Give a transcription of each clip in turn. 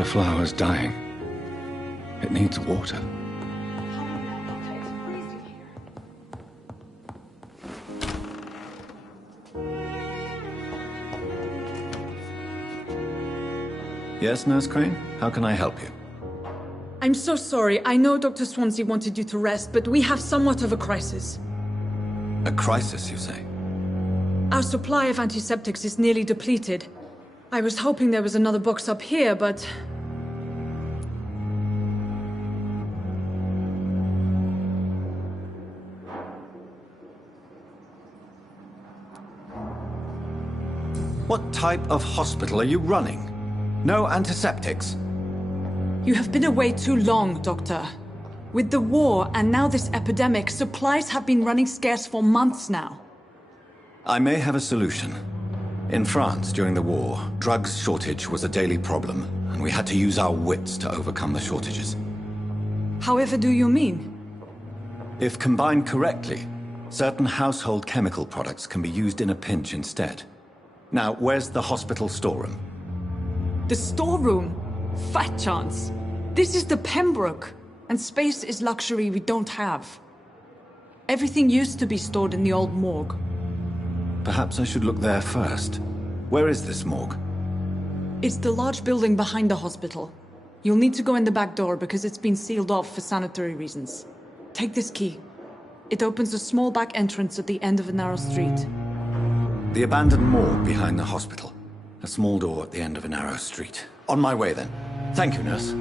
The flower's dying. It needs water. Yes, Nurse Crane? How can I help you? I'm so sorry. I know Dr. Swansea wanted you to rest, but we have somewhat of a crisis. A crisis, you say? Our supply of antiseptics is nearly depleted. I was hoping there was another box up here, but... What type of hospital are you running? No antiseptics? You have been away too long, Doctor. With the war and now this epidemic, supplies have been running scarce for months now. I may have a solution. In France, during the war, drugs shortage was a daily problem, and we had to use our wits to overcome the shortages. However do you mean? If combined correctly, certain household chemical products can be used in a pinch instead. Now, where's the hospital storeroom? The storeroom? Fat chance. This is the Pembroke, and space is luxury we don't have. Everything used to be stored in the old morgue. Perhaps I should look there first. Where is this morgue? It's the large building behind the hospital. You'll need to go in the back door because it's been sealed off for sanitary reasons. Take this key. It opens a small back entrance at the end of a narrow street. The abandoned morgue behind the hospital. A small door at the end of a narrow street. On my way, then. Thank you, nurse.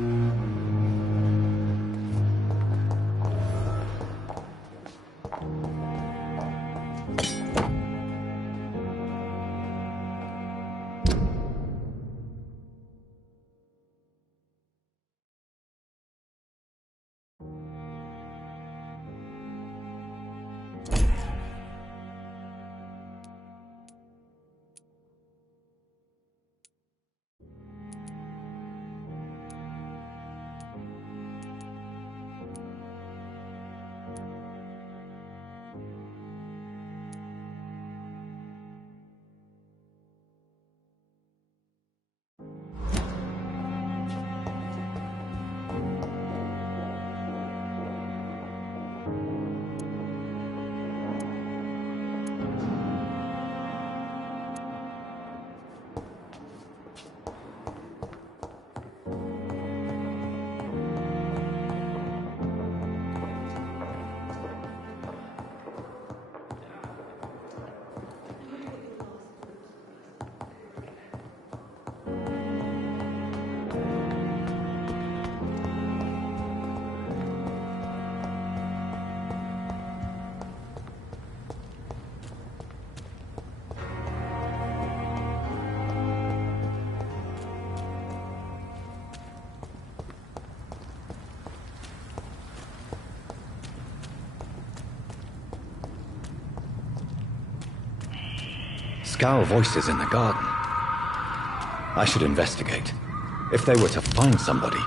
Scowl voices in the garden. I should investigate. If they were to find somebody...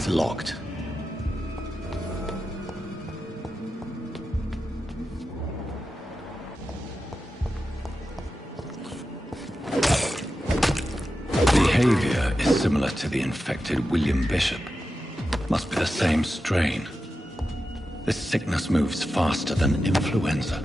It's locked. Behavior is similar to the infected William Bishop. Must be the same strain. This sickness moves faster than influenza.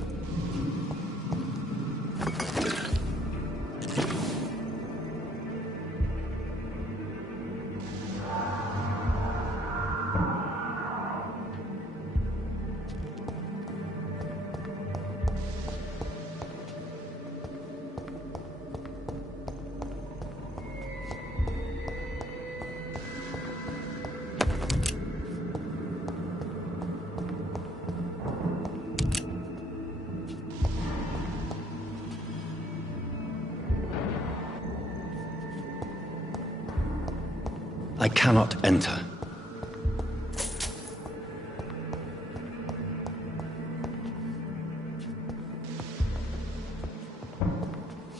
I cannot enter.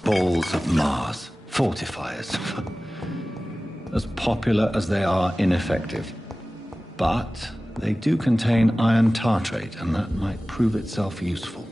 Balls of Mars, fortifiers. As popular as they are ineffective. But they do contain iron tartrate, and that might prove itself useful.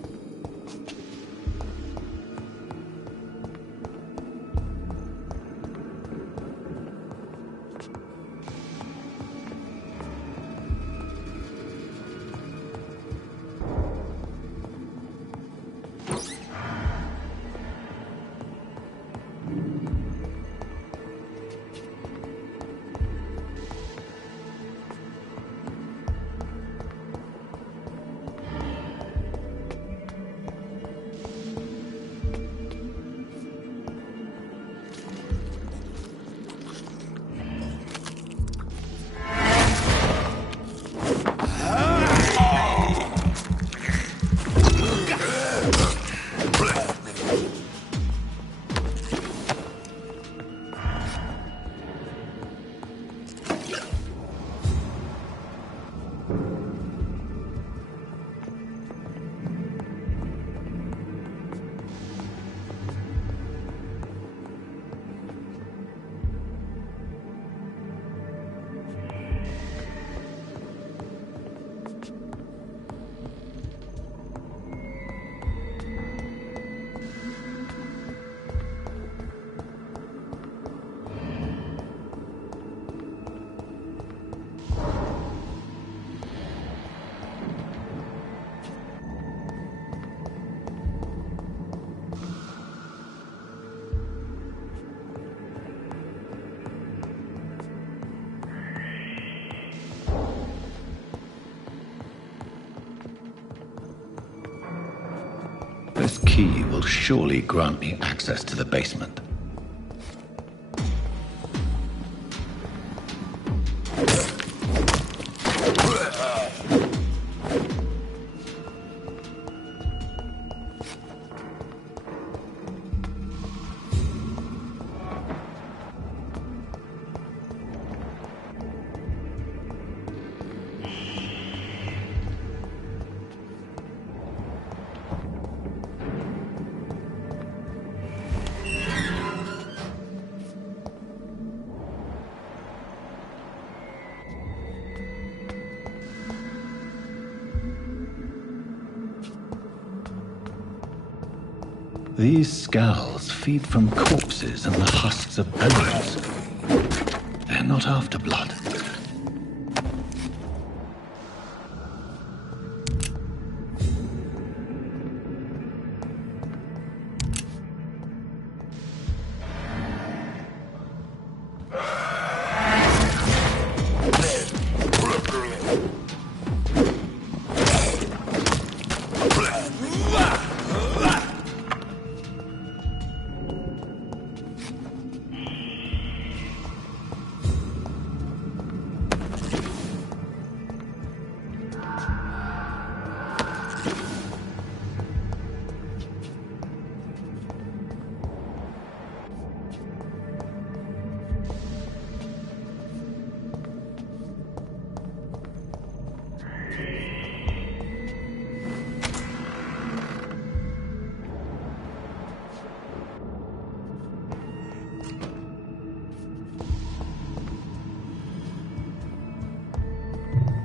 This key will surely grant me access to the basement. These skulls feed from corpses and the husks of animals. They're not after blood.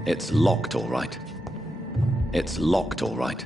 It's locked, all right. It's locked, all right.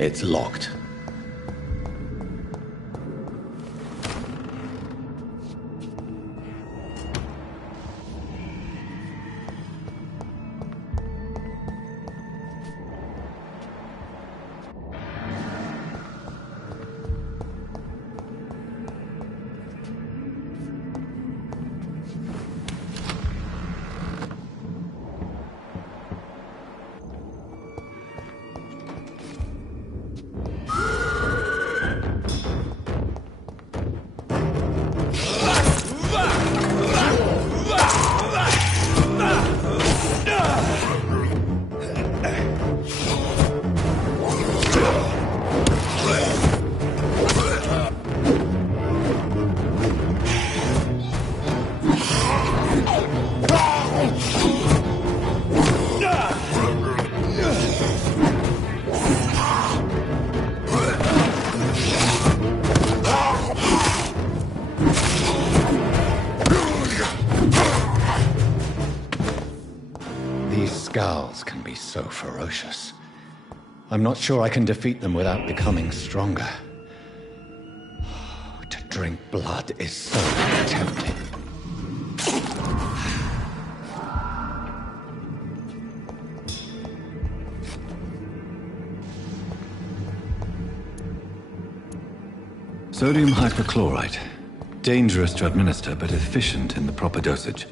It's locked. Scowls can be so ferocious. I'm not sure I can defeat them without becoming stronger. To drink blood is so tempting. Sodium hypochlorite. Dangerous to administer, but efficient in the proper dosage.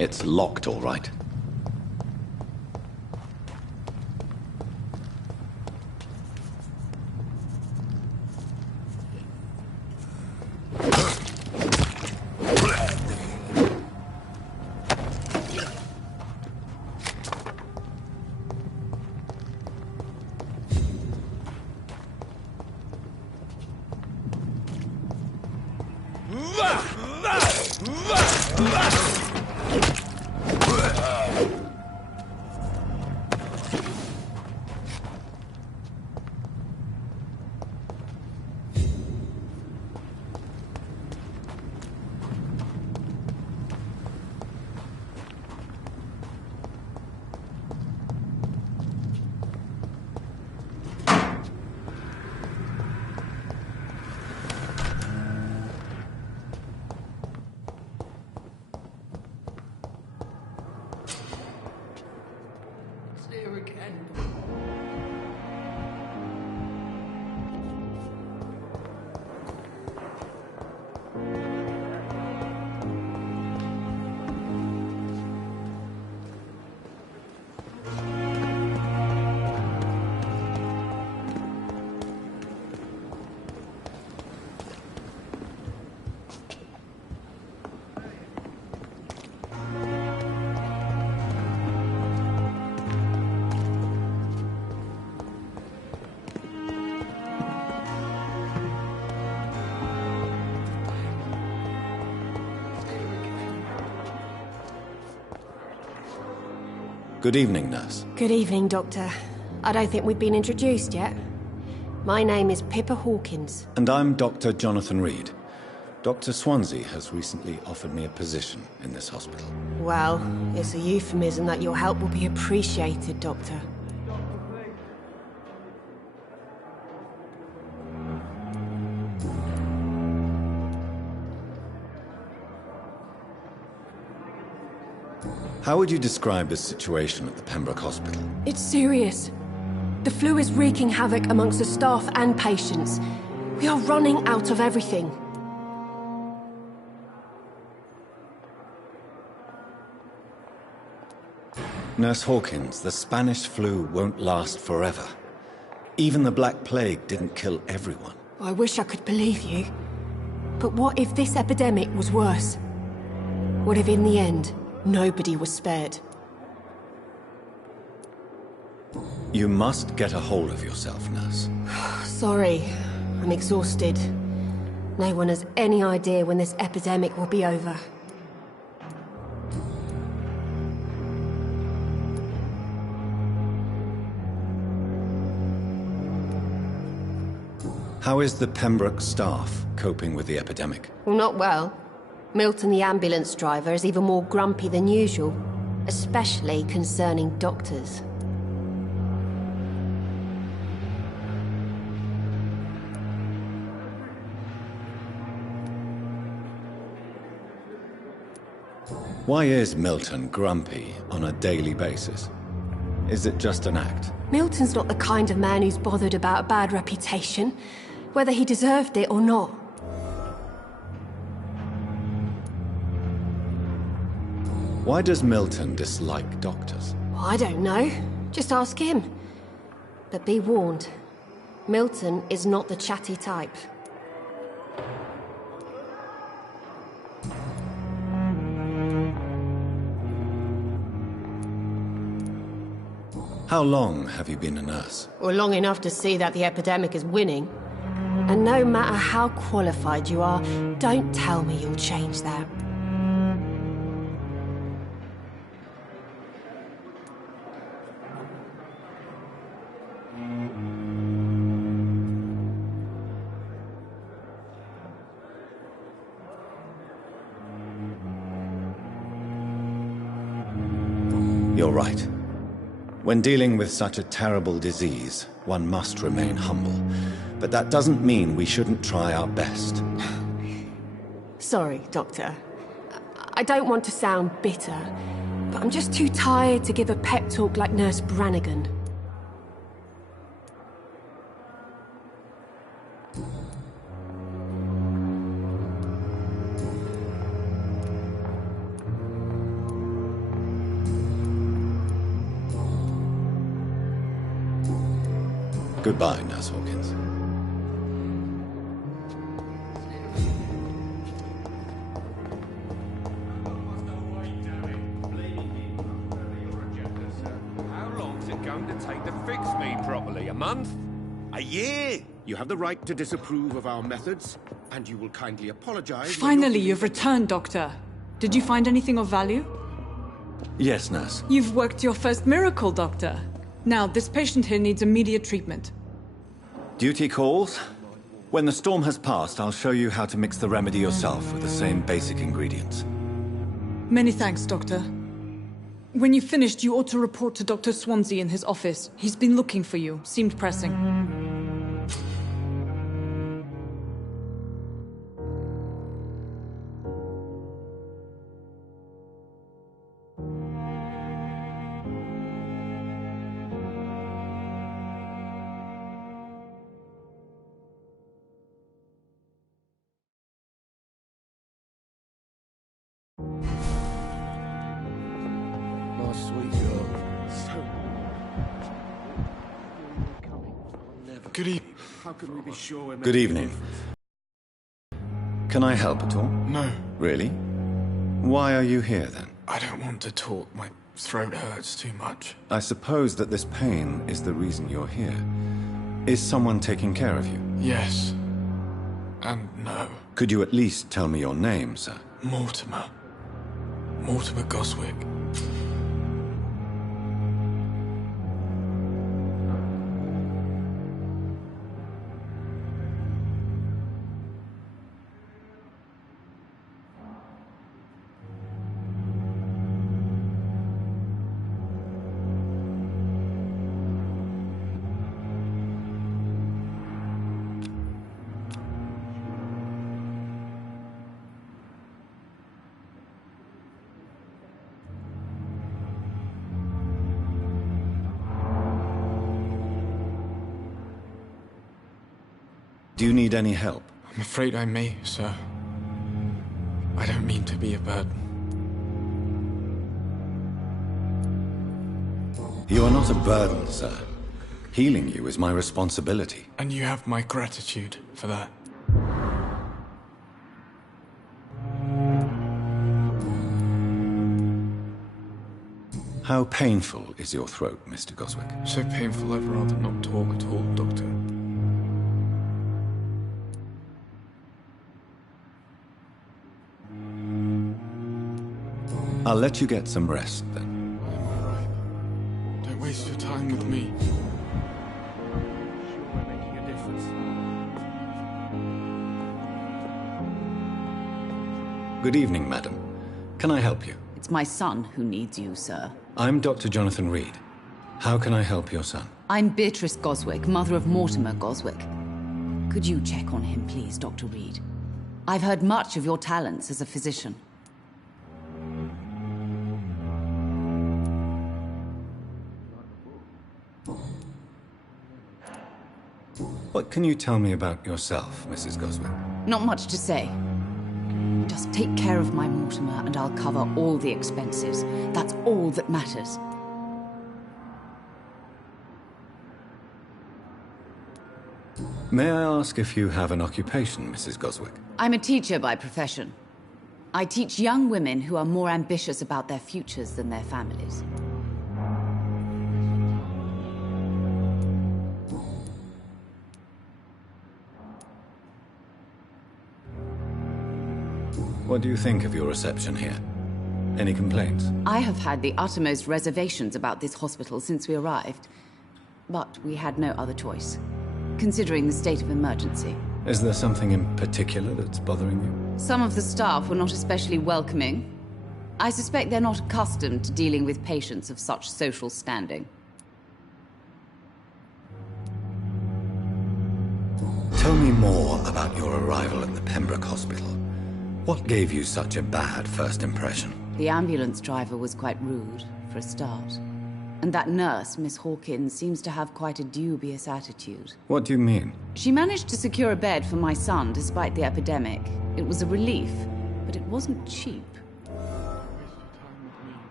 It's locked, all right. Good evening, nurse. Good evening, Doctor. I don't think we've been introduced yet. My name is Pippa Hawkins. And I'm Dr. Jonathan Reed. Dr. Swansea has recently offered me a position in this hospital. Well, it's a euphemism that your help will be appreciated, Doctor. How would you describe the situation at the Pembroke Hospital? It's serious. The flu is wreaking havoc amongst the staff and patients. We are running out of everything. Nurse Hawkins, the Spanish flu won't last forever. Even the Black Plague didn't kill everyone. I wish I could believe you. But what if this epidemic was worse? What if in the end, nobody was spared? You must get a hold of yourself, nurse. Sorry, I'm exhausted. No one has any idea when this epidemic will be over. How is the Pembroke staff coping with the epidemic? Well, not well. Milton, the ambulance driver, is even more grumpy than usual, especially concerning doctors. Why is Milton grumpy on a daily basis? Is it just an act? Milton's not the kind of man who's bothered about a bad reputation, whether he deserved it or not. Why does Milton dislike doctors? Well, I don't know. Just ask him. But be warned, Milton is not the chatty type. How long have you been a nurse? Well, long enough to see that the epidemic is winning. And no matter how qualified you are, don't tell me you'll change that. You're right. When dealing with such a terrible disease, one must remain humble. But that doesn't mean we shouldn't try our best. Sorry, Doctor. I don't want to sound bitter, but I'm just too tired to give a pep talk like Nurse Brannigan. Goodbye, Nurse Hawkins. How long's it going to take to fix me properly? A month? A year! You have the right to disapprove of our methods, and you will kindly apologize. Finally, you've returned, Doctor. Did you find anything of value? Yes, nurse. You've worked your first miracle, Doctor. Now, this patient here needs immediate treatment. Duty calls. When the storm has passed, I'll show you how to mix the remedy yourself with the same basic ingredients. Many thanks, Doctor. When you've finished, you ought to report to Dr. Swansea in his office. He's been looking for you. Seemed pressing. My sweet girl. Good evening. How can we be sure we're Good evening. Can I help at all? No, Really? Why are you here, then? I don't want to talk. My throat hurts too much. I suppose that this pain is the reason you're here. Is someone taking care of you? Yes. And no. Could you at least tell me your name, sir? Mortimer. Mortimer Goswick. Do you need any help? I'm afraid I may, sir. I don't mean to be a burden. You are not a burden, sir. Healing you is my responsibility. And you have my gratitude for that. How painful is your throat, Mr. Goswick? So painful I'd rather not talk at all, Doctor. I'll let you get some rest, then. I'm alright. Don't waste your time with me. sure we're making a difference? Good evening, madam. Can I help you? It's my son who needs you, sir. I'm Dr. Jonathan Reed. How can I help your son? I'm Beatrice Goswick, mother of Mortimer Goswick. Could you check on him, please, Dr. Reed? I've heard much of your talents as a physician. What can you tell me about yourself, Mrs. Goswick? Not much to say. Just take care of my Mortimer and I'll cover all the expenses. That's all that matters. May I ask if you have an occupation, Mrs. Goswick? I'm a teacher by profession. I teach young women who are more ambitious about their futures than their families. What do you think of your reception here? Any complaints? I have had the uttermost reservations about this hospital since we arrived. But we had no other choice, considering the state of emergency. Is there something in particular that's bothering you? Some of the staff were not especially welcoming. I suspect they're not accustomed to dealing with patients of such social standing. Tell me more about your arrival at the Pembroke Hospital. What gave you such a bad first impression? The ambulance driver was quite rude, for a start. And that nurse, Miss Hawkins, seems to have quite a dubious attitude. What do you mean? She managed to secure a bed for my son despite the epidemic. It was a relief, but it wasn't cheap.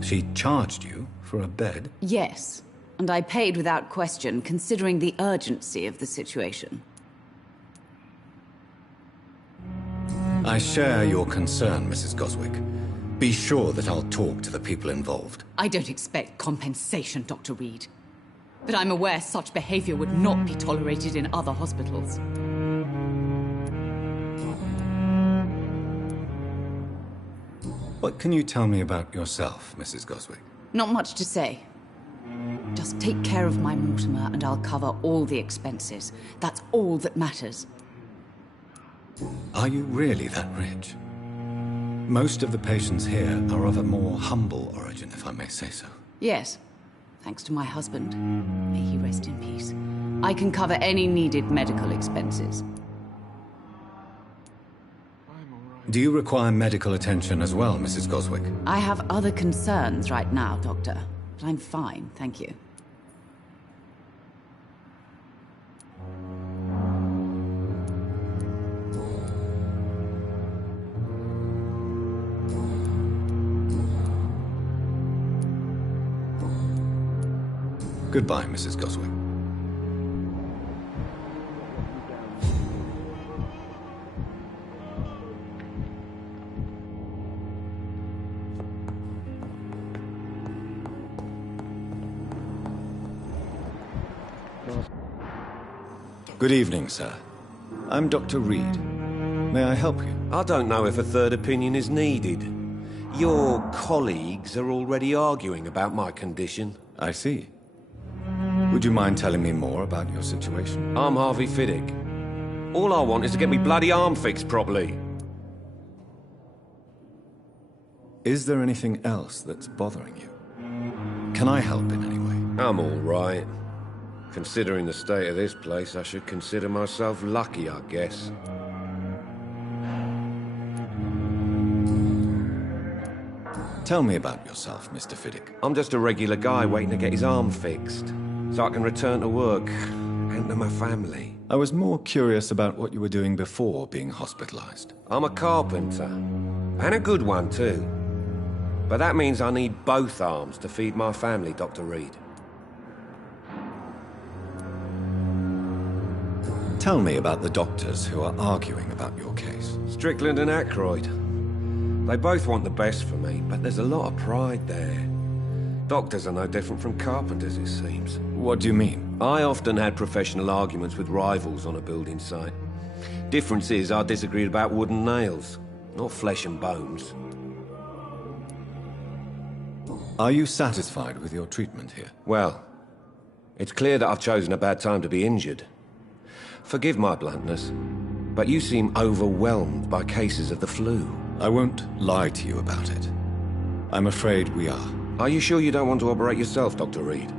She charged you for a bed? Yes, and I paid without question, considering the urgency of the situation. I share your concern, Mrs. Goswick. Be sure that I'll talk to the people involved. I don't expect compensation, Dr. Reed. But I'm aware such behavior would not be tolerated in other hospitals. What can you tell me about yourself, Mrs. Goswick? Not much to say. Just take care of my Mortimer and I'll cover all the expenses. That's all that matters. Are you really that rich? Most of the patients here are of a more humble origin, if I may say so. Yes, thanks to my husband. May he rest in peace. I can cover any needed medical expenses. Do you require medical attention as well, Mrs. Goswick? I have other concerns right now, Doctor. But I'm fine, thank you. Goodbye, Mrs. Goswick. Good evening, sir. I'm Dr. Reed. May I help you? I don't know if a third opinion is needed. Your colleagues are already arguing about my condition. I see. Would you mind telling me more about your situation? I'm Harvey Fiddick. All I want is to get me bloody arm fixed properly. Is there anything else that's bothering you? Can I help in any way? I'm all right. Considering the state of this place, I should consider myself lucky, I guess. Tell me about yourself, Mr. Fiddick. I'm just a regular guy waiting to get his arm fixed, so I can return to work and to my family. I was more curious about what you were doing before being hospitalized. I'm a carpenter, and a good one too. But that means I need both arms to feed my family, Dr. Reed. Tell me about the doctors who are arguing about your case. Strickland and Aykroyd. They both want the best for me, but there's a lot of pride there. Doctors are no different from carpenters, it seems. What do you mean? I often had professional arguments with rivals on a building site. Difference is, I disagreed about wooden nails, not flesh and bones. Are you satisfied with your treatment here? Well, it's clear that I've chosen a bad time to be injured. Forgive my bluntness, but you seem overwhelmed by cases of the flu. I won't lie to you about it. I'm afraid we are. Are you sure you don't want to operate yourself, Dr. Reed?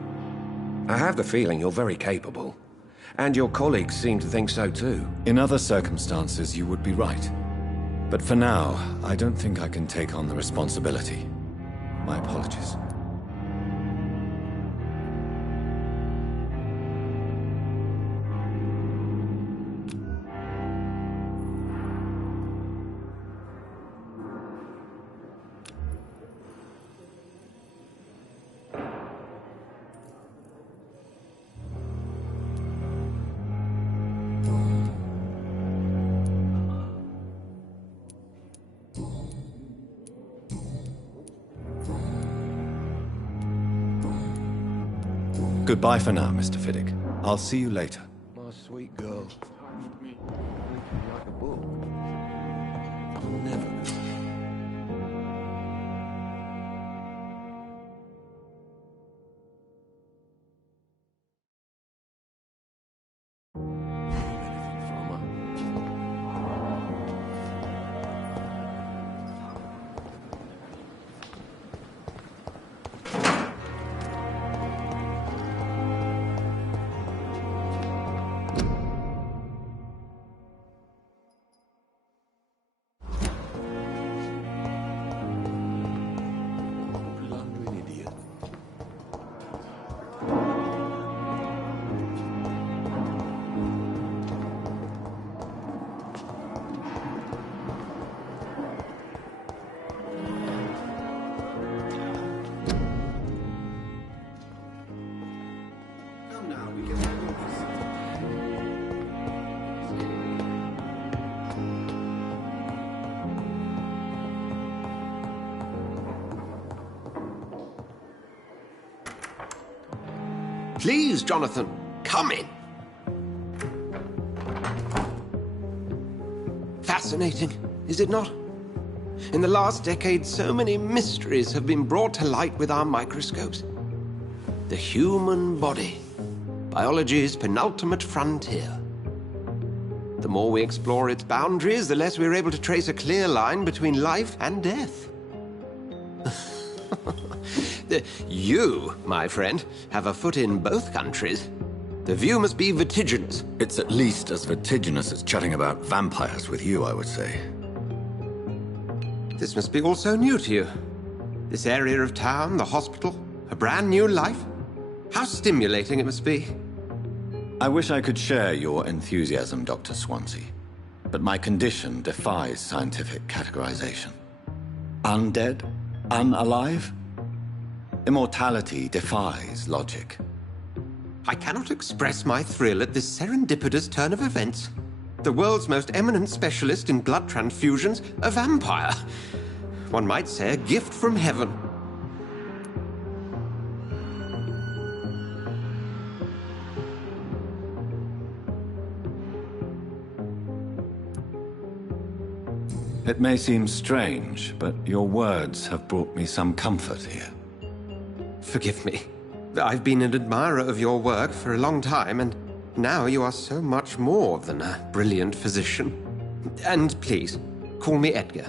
I have the feeling you're very capable. And your colleagues seem to think so too. In other circumstances, you would be right. But for now, I don't think I can take on the responsibility. My apologies. Goodbye for now, Mr. Fiddick. I'll see you later. My sweet girl. Like a book. I'll never. Please, Jonathan, come in. Fascinating, is it not? In the last decade, so many mysteries have been brought to light with our microscopes. The human body, biology's penultimate frontier. The more we explore its boundaries, the less we're able to trace a clear line between life and death. You, my friend, have a foot in both countries. The view must be vertiginous. It's at least as vertiginous as chatting about vampires with you, I would say. This must be all so new to you. This area of town, the hospital, a brand new life. How stimulating it must be. I wish I could share your enthusiasm, Dr. Swansea, but my condition defies scientific categorization. Undead? Unalive? Immortality defies logic. I cannot express my thrill at this serendipitous turn of events. The world's most eminent specialist in blood transfusions, a vampire. One might say a gift from heaven. It may seem strange, but your words have brought me some comfort here. Forgive me. I've been an admirer of your work for a long time, and now you are so much more than a brilliant physician. And please, call me Edgar.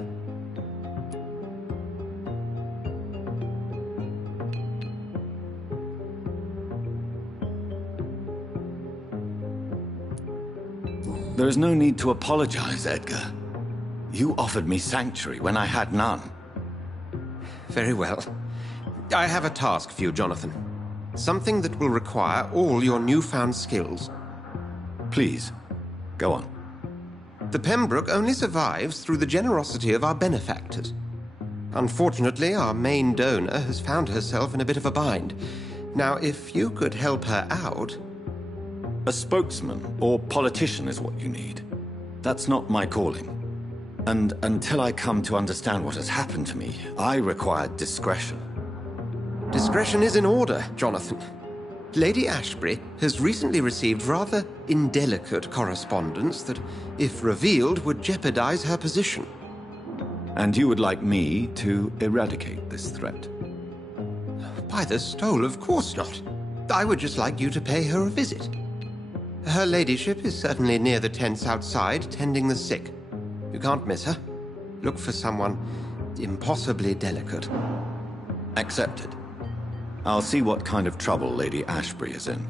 There is no need to apologize, Edgar. You offered me sanctuary when I had none. Very well. I have a task for you, Jonathan. Something that will require all your newfound skills. Please, go on. The Pembroke only survives through the generosity of our benefactors. Unfortunately, our main donor has found herself in a bit of a bind. Now, if you could help her out... A spokesman or politician is what you need. That's not my calling. And until I come to understand what has happened to me, I require discretion. Discretion is in order, Jonathan. Lady Ashbury has recently received rather indelicate correspondence that, if revealed, would jeopardize her position. And you would like me to eradicate this threat? By the stole, of course not. I would just like you to pay her a visit. Her ladyship is certainly near the tents outside, tending the sick. You can't miss her. Look for someone impossibly delicate. Accepted. I'll see what kind of trouble Lady Ashbury is in.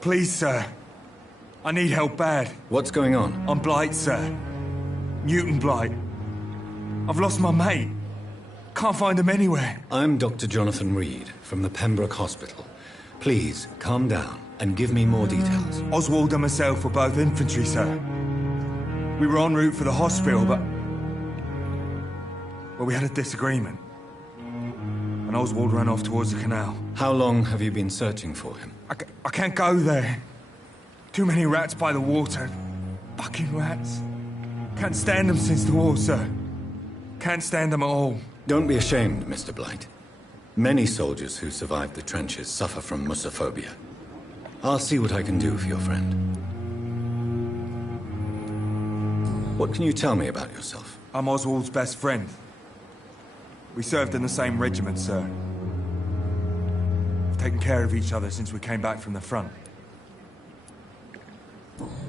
Please, sir. I need help bad. What's going on? I'm Blight, sir. Newton Blight. I've lost my mate. Can't find him anywhere. I'm Dr. Jonathan Reed from the Pembroke Hospital. Please, calm down and give me more details. Oswald and myself were both infantry, sir. We were en route for the hospital, but... well, we had a disagreement. And Oswald ran off towards the canal. How long have you been searching for him? I can't go there. Too many rats by the water. Fucking rats. Can't stand them since the war, sir. Can't stand them at all. Don't be ashamed, Mr. Blight. Many soldiers who survived the trenches suffer from musophobia. I'll see what I can do for your friend. What can you tell me about yourself? I'm Oswald's best friend. We served in the same regiment, sir. We've taken care of each other since we came back from the front.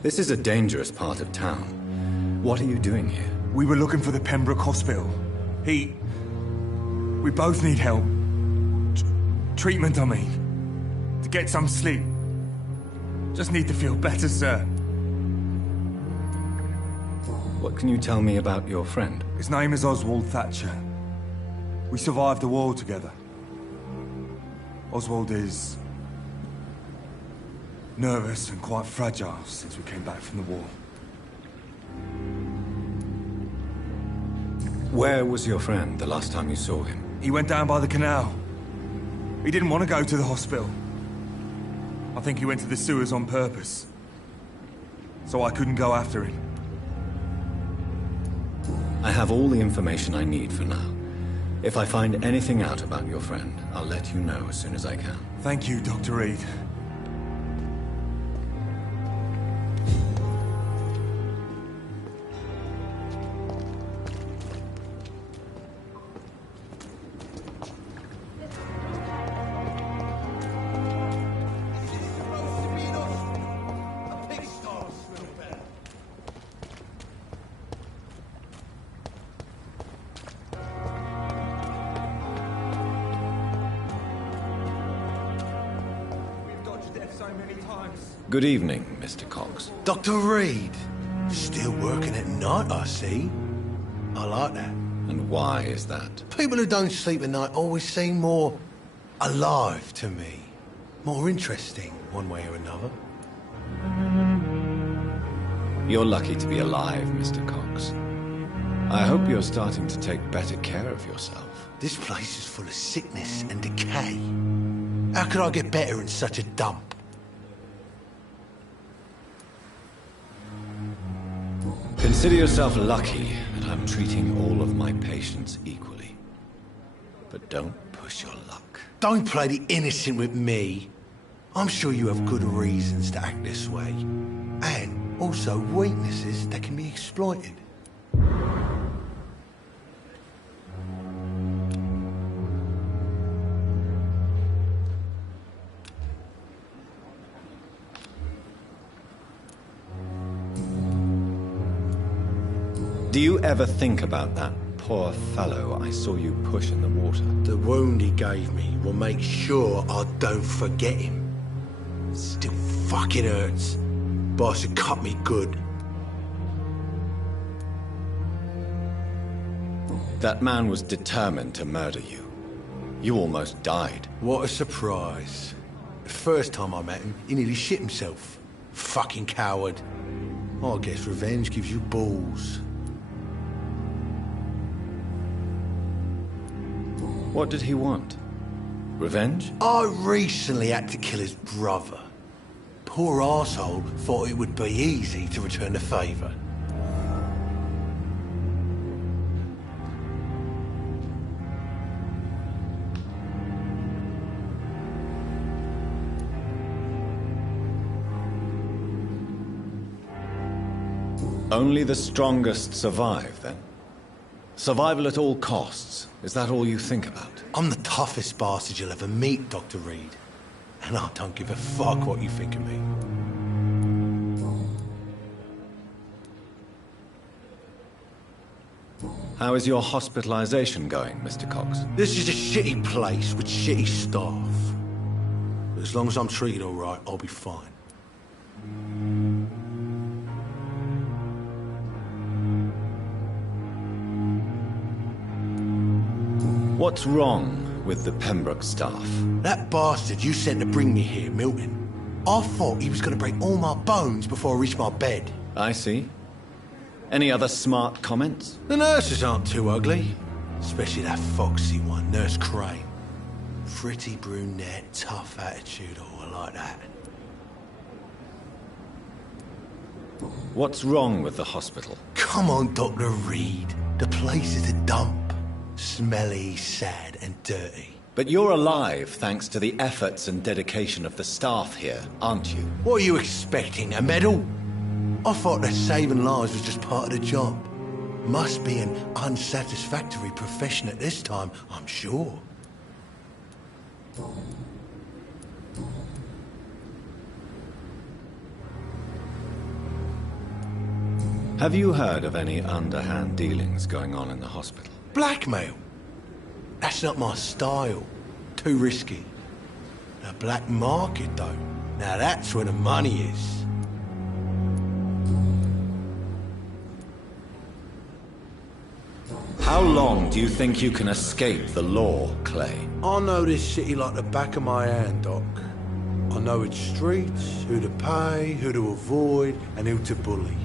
This is a dangerous part of town. What are you doing here? We were looking for the Pembroke Hospital. We both need help. Treatment, I mean. To get some sleep. Just need to feel better, sir. What can you tell me about your friend? His name is Oswald Thatcher. We survived the war together. Oswald is... nervous and quite fragile since we came back from the war. Where was your friend the last time you saw him? He went down by the canal. He didn't want to go to the hospital. I think he went to the sewers on purpose. So I couldn't go after him. I have all the information I need for now. If I find anything out about your friend, I'll let you know as soon as I can. Thank you, Dr. Reed. Good evening, Mr. Cox. Dr. Reed. Still working at night, I see. I like that. And why is that? People who don't sleep at night always seem more alive to me. More interesting, one way or another. You're lucky to be alive, Mr. Cox. I hope you're starting to take better care of yourself. This place is full of sickness and decay. How could I get better in such a dump? Consider yourself lucky that I'm treating all of my patients equally. But don't push your luck. Don't play the innocent with me. I'm sure you have good reasons to act this way. And also weaknesses that can be exploited. Do you ever think about that poor fellow I saw you push in the water? The wound he gave me will make sure I don't forget him. Still fucking hurts. Boss had cut me good. That man was determined to murder you. You almost died. What a surprise. The first time I met him, he nearly shit himself. Fucking coward. I guess revenge gives you balls. What did he want? Revenge? I recently had to kill his brother. Poor arsehole thought it would be easy to return the favour. Only the strongest survive, then? Survival at all costs. Is that all you think about? I'm the toughest bastard you'll ever meet, Dr. Reed. And I don't give a fuck what you think of me. How is your hospitalization going, Mr. Cox? This is a shitty place with shitty staff. But as long as I'm treated all right, I'll be fine. What's wrong with the Pembroke staff? That bastard you sent to bring me here, Milton. I thought he was going to break all my bones before I reached my bed. I see. Any other smart comments? The nurses aren't too ugly. Especially that foxy one, Nurse Crane. Pretty brunette, tough attitude, all like that. What's wrong with the hospital? Come on, Dr. Reed. The place is a dump. Smelly, sad, and dirty. But you're alive thanks to the efforts and dedication of the staff here, aren't you? What are you expecting, a medal? I thought that saving lives was just part of the job. Must be an unsatisfactory profession at this time, I'm sure. Have you heard of any underhand dealings going on in the hospital? Blackmail? That's not my style. Too risky. The black market, though. Now that's where the money is. How long do you think you can escape the law, Clay? I know this city like the back of my hand, Doc. I know its streets, who to pay, who to avoid, and who to bully.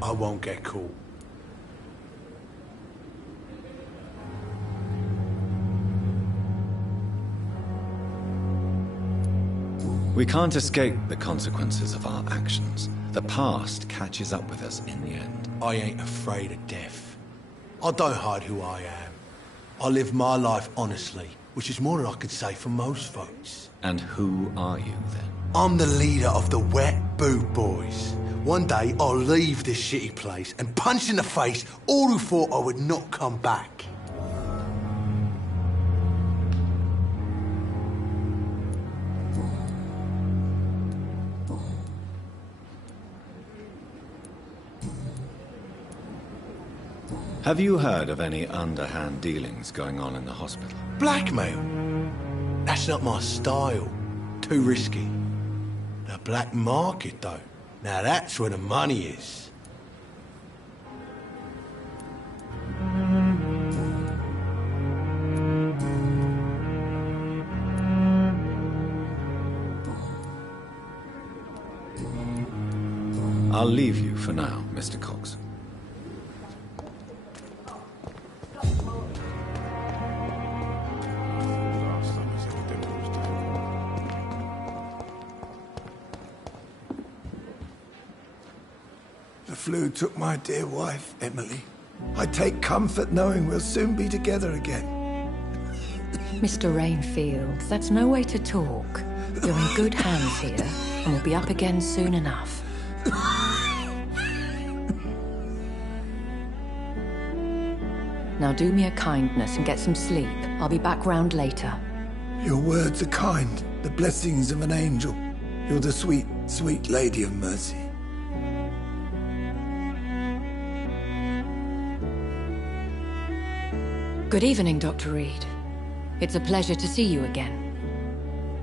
I won't get caught. We can't escape the consequences of our actions. The past catches up with us in the end. I ain't afraid of death. I don't hide who I am. I live my life honestly, which is more than I could say for most folks. And who are you, then? I'm the leader of the Wet Boot Boys. One day, I'll leave this shitty place and punch in the face all who thought I would not come back. Have you heard of any underhand dealings going on in the hospital? Blackmail? That's not my style. Too risky. The black market, though. Now that's where the money is. I'll leave you for now, Mr. Cox. The flu took my dear wife, Emily. I take comfort knowing we'll soon be together again. Mr. Rainfield, that's no way to talk. You're in good hands here, and we'll be up again soon enough. Now do me a kindness and get some sleep. I'll be back round later. Your words are kind, the blessings of an angel. You're the sweet, sweet Lady of Mercy. Good evening, Dr. Reed. It's a pleasure to see you again.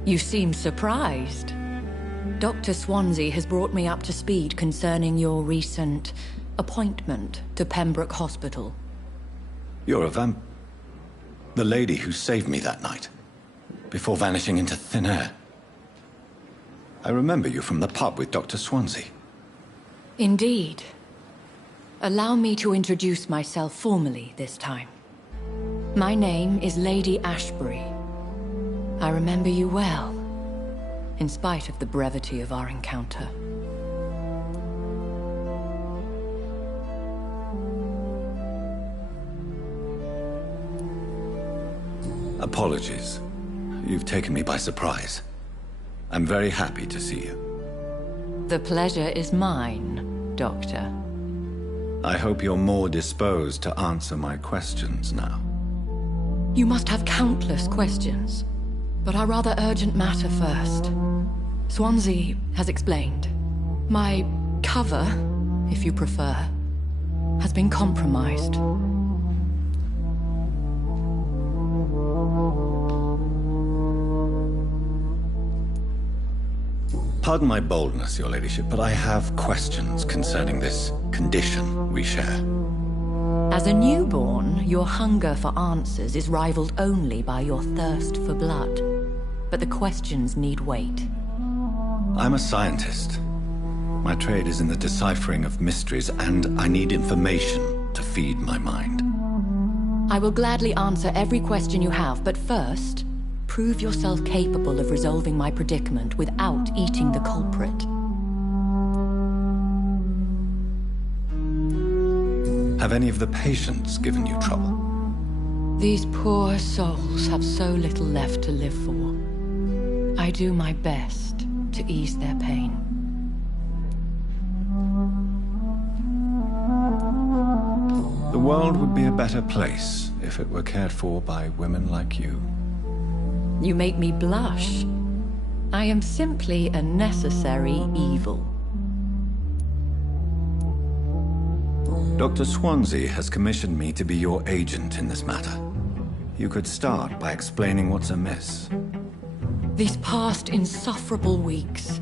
You seem surprised. Dr. Swansea has brought me up to speed concerning your recent appointment to Pembroke Hospital. You're a the lady who saved me that night, before vanishing into thin air. I remember you from the pub with Dr. Swansea. Indeed. Allow me to introduce myself formally this time. My name is Lady Ashbury. I remember you well, in spite of the brevity of our encounter. Apologies. You've taken me by surprise. I'm very happy to see you. The pleasure is mine, Doctor. I hope you're more disposed to answer my questions now. You must have countless questions, but our rather urgent matter first. Swansea has explained. My cover, if you prefer, has been compromised. Pardon my boldness, Your Ladyship, but I have questions concerning this condition we share. As a newborn, your hunger for answers is rivaled only by your thirst for blood. But the questions need wait. I'm a scientist. My trade is in the deciphering of mysteries, and I need information to feed my mind. I will gladly answer every question you have, but first, prove yourself capable of resolving my predicament without eating the culprit. Have any of the patients given you trouble? These poor souls have so little left to live for. I do my best to ease their pain. The world would be a better place if it were cared for by women like you. You make me blush. I am simply a necessary evil. Dr. Swansea has commissioned me to be your agent in this matter. You could start by explaining what's amiss. These past insufferable weeks,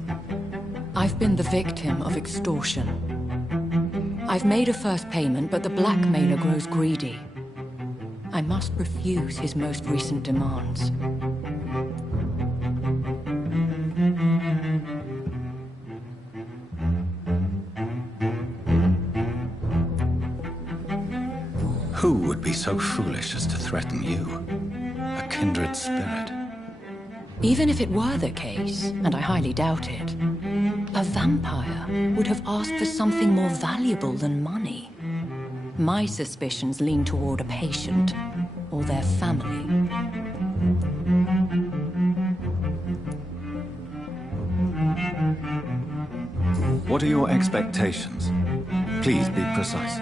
I've been the victim of extortion. I've made a first payment, but the blackmailer grows greedy. I must refuse his most recent demands. Who would be so foolish as to threaten you? A kindred spirit. Even if it were the case, and I highly doubt it, a vampire would have asked for something more valuable than money. My suspicions lean toward a patient or their family. What are your expectations? Please be precise.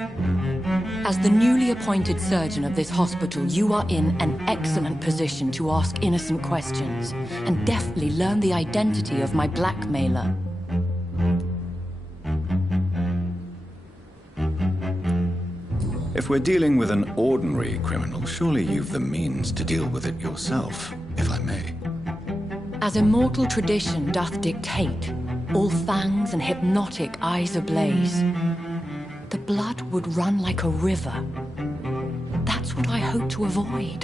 As the newly appointed surgeon of this hospital, you are in an excellent position to ask innocent questions and deftly learn the identity of my blackmailer. If we're dealing with an ordinary criminal, surely you've the means to deal with it yourself, if I may. As immortal tradition doth dictate, all fangs and hypnotic eyes ablaze, the blood would run like a river. That's what I hope to avoid.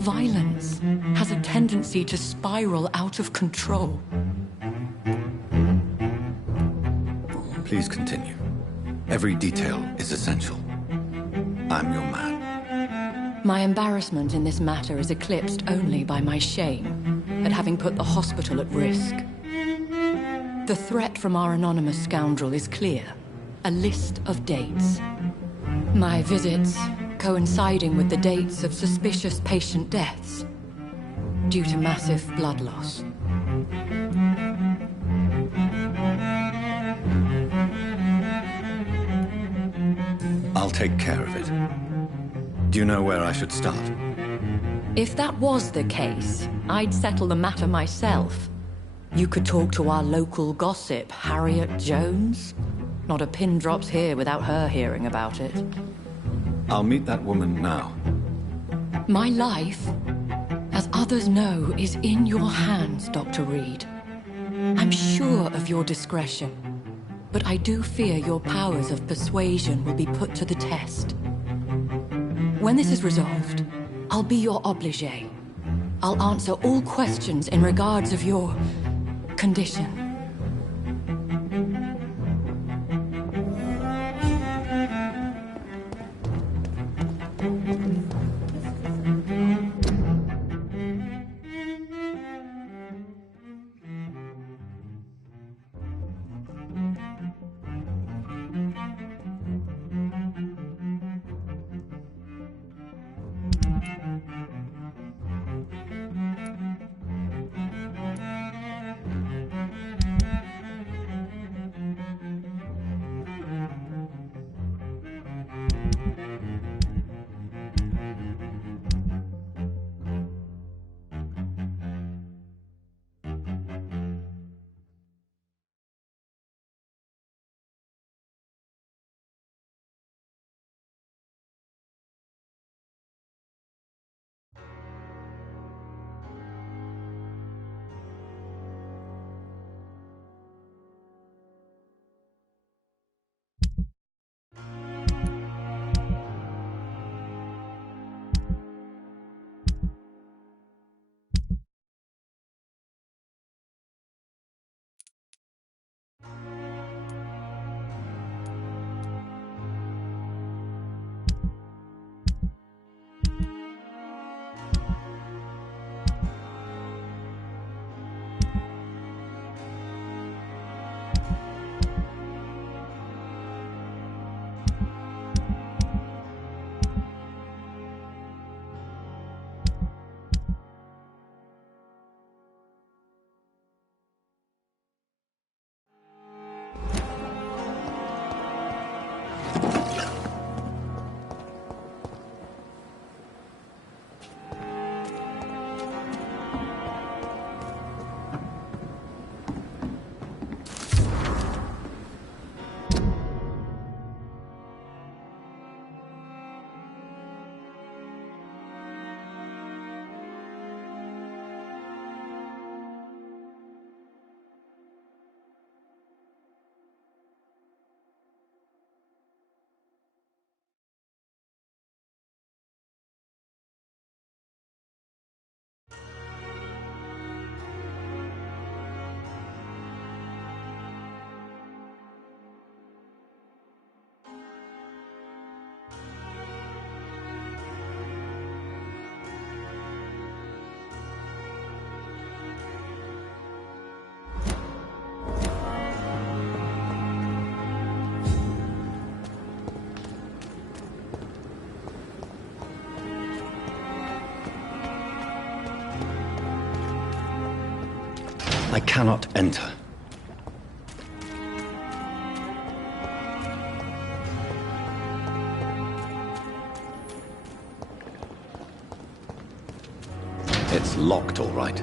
Violence has a tendency to spiral out of control. Please continue. Every detail is essential. I'm your man. My embarrassment in this matter is eclipsed only by my shame at having put the hospital at risk. The threat from our anonymous scoundrel is clear. A list of dates. My visits coinciding with the dates of suspicious patient deaths due to massive blood loss. I'll take care of it. Do you know where I should start? If that was the case, I'd settle the matter myself. You could talk to our local gossip, Harriet Jones. Not a pin drops here without her hearing about it. I'll meet that woman now. My life, as others know, is in your hands, Dr. Reed. I'm sure of your discretion, but I do fear your powers of persuasion will be put to the test. When this is resolved, I'll be your obligé. I'll answer all questions in regards of your condition. I cannot enter. It's locked, all right.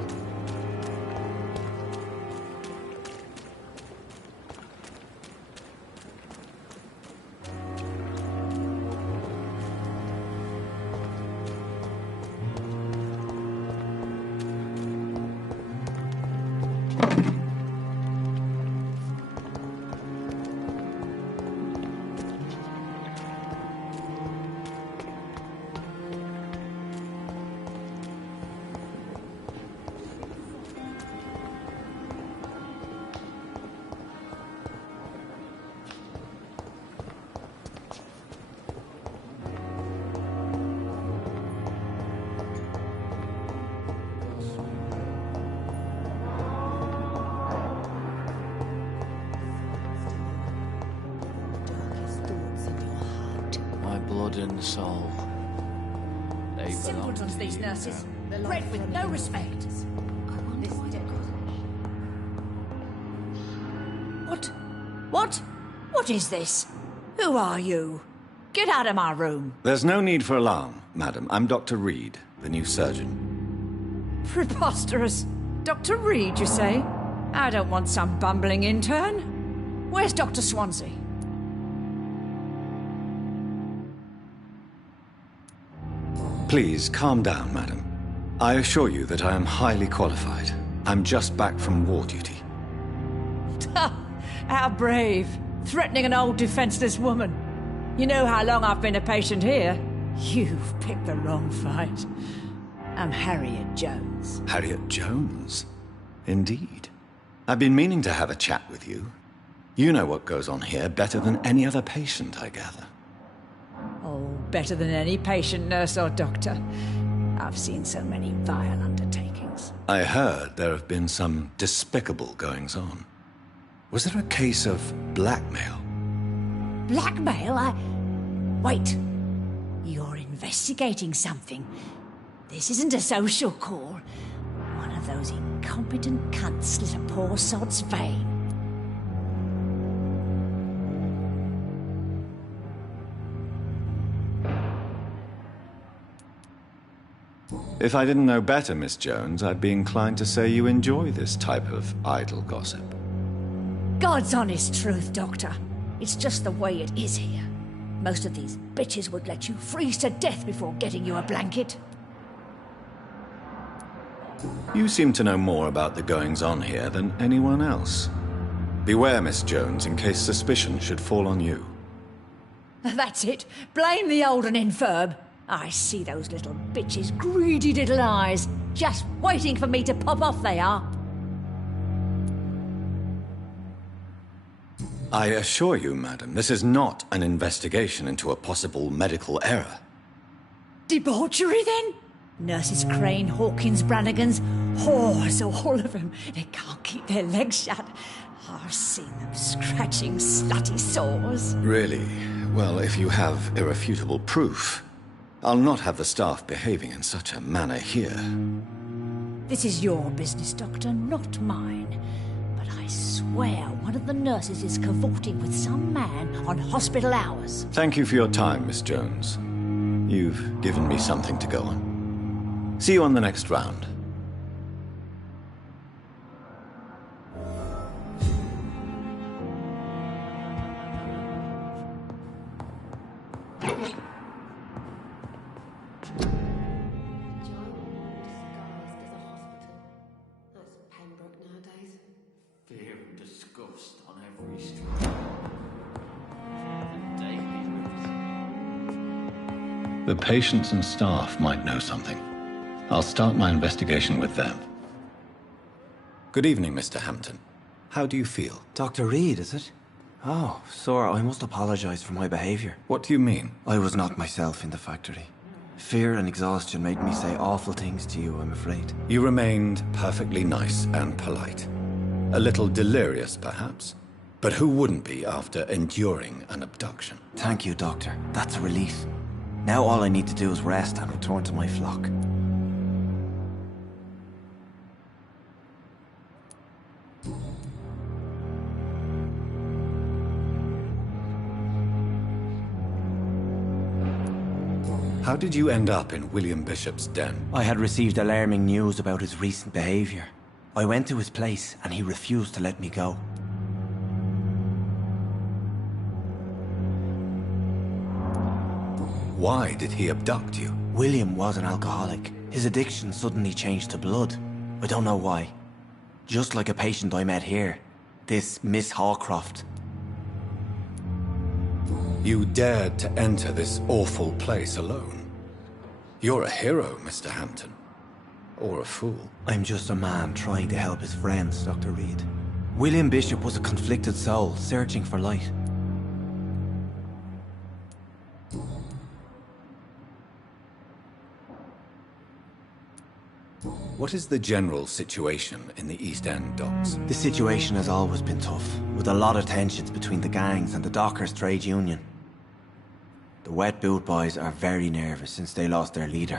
Blood and soul. They Simpletons, these nurses. Bred with no respect. What is this? Who are you? Get out of my room. There's no need for alarm, madam. I'm Dr. Reed, the new surgeon. Preposterous. Dr. Reed, you say? I don't want some bumbling intern. Where's Dr. Swansea? Please, calm down, madam. I assure you that I am highly qualified. I'm just back from war duty. How brave. Threatening an old defenseless woman. You know how long I've been a patient here? You've picked the wrong fight. I'm Harriet Jones. Harriet Jones? Indeed. I've been meaning to have a chat with you. You know what goes on here better than any other patient, I gather. Oh, better than any patient, nurse or doctor. I've seen so many vile undertakings. I heard there have been some despicable goings-on. Was there a case of blackmail? Blackmail? Wait. You're investigating something. This isn't a social call. One of those incompetent cunts slit a poor sod's vein. If I didn't know better, Miss Jones, I'd be inclined to say you enjoy this type of idle gossip. God's honest truth, Doctor. It's just the way it is here. Most of these bitches would let you freeze to death before getting you a blanket. You seem to know more about the goings-on here than anyone else. Beware, Miss Jones, in case suspicion should fall on you. That's it. Blame the old and infirm. I see those little bitches' greedy little eyes, just waiting for me to pop off they are. I assure you, madam, this is not an investigation into a possible medical error. Debauchery, then? Nurses Crane, Hawkins, Brannigans, whores, all of them. They can't keep their legs shut. I've seen them scratching slutty sores. Really? Well, if you have irrefutable proof, I'll not have the staff behaving in such a manner here. This is your business, Doctor, not mine. But I swear one of the nurses is cavorting with some man on hospital hours. Thank you for your time, Miss Jones. You've given me something to go on. See you on the next round. The patients and staff might know something. I'll start my investigation with them. Good evening, Mr. Hampton. How do you feel? Dr. Reed, is it? Oh, sir, I must apologize for my behavior. What do you mean? I was not myself in the factory. Fear and exhaustion made me say awful things to you, I'm afraid. You remained perfectly nice and polite. A little delirious, perhaps. But who wouldn't be after enduring an abduction? Thank you, Doctor. That's a relief. Now all I need to do is rest and return to my flock. How did you end up in William Bishop's den? I had received alarming news about his recent behavior. I went to his place and he refused to let me go. Why did he abduct you? William was an alcoholic. His addiction suddenly changed to blood. I don't know why. Just like a patient I met here. This Miss Hawcroft. You dared to enter this awful place alone. You're a hero, Mr. Hampton. Or a fool. I'm just a man trying to help his friends, Dr. Reed. William Bishop was a conflicted soul, searching for light. What is the general situation in the East End docks? The situation has always been tough, with a lot of tensions between the gangs and the dockers' trade union. The wet boot boys are very nervous since they lost their leader.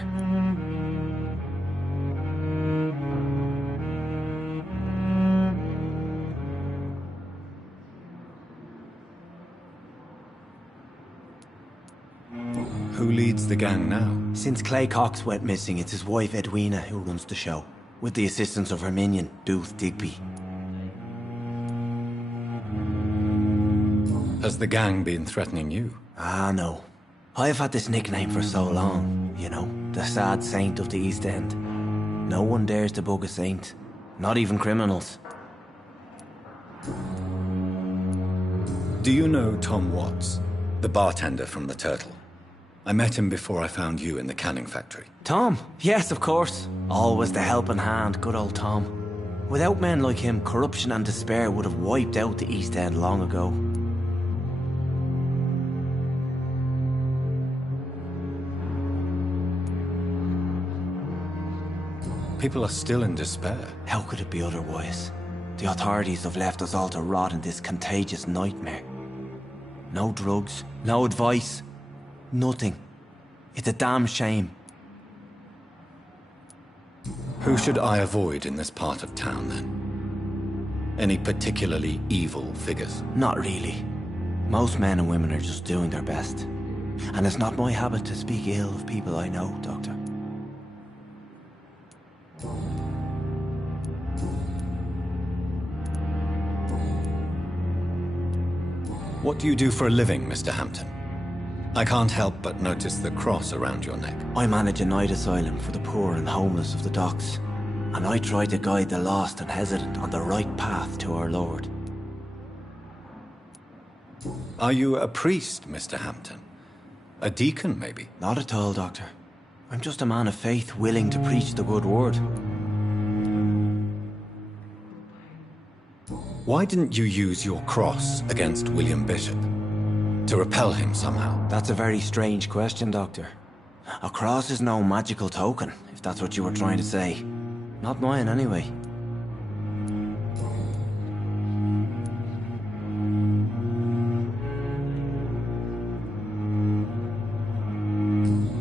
Who leads the gang now? Since Clay Cox went missing, it's his wife Edwina who runs the show, with the assistance of her minion, Booth Digby. Has the gang been threatening you? Ah, no. I've had this nickname for so long, you know, the sad saint of the East End. No one dares to bug a saint, not even criminals. Do you know Tom Watts, the bartender from the Turtle? I met him before I found you in the canning factory. Tom? Yes, of course. Always the helping hand, good old Tom. Without men like him, corruption and despair would have wiped out the East End long ago. People are still in despair. How could it be otherwise? The authorities have left us all to rot in this contagious nightmare. No drugs, no advice, nothing. It's a damn shame. Who should I avoid in this part of town, then? Any particularly evil figures? Not really. Most men and women are just doing their best. And it's not my habit to speak ill of people I know, Doctor. What do you do for a living, Mr. Hampton? I can't help but notice the cross around your neck. I manage a night asylum for the poor and homeless of the docks. And I try to guide the lost and hesitant on the right path to our Lord. Are you a priest, Mr. Hampton? A deacon, maybe? Not at all, Doctor. I'm just a man of faith willing to preach the good word. Why didn't you use your cross against William Bishop? To repel him somehow? That's a very strange question, Doctor. A cross is no magical token, if that's what you were trying to say. Not mine, anyway.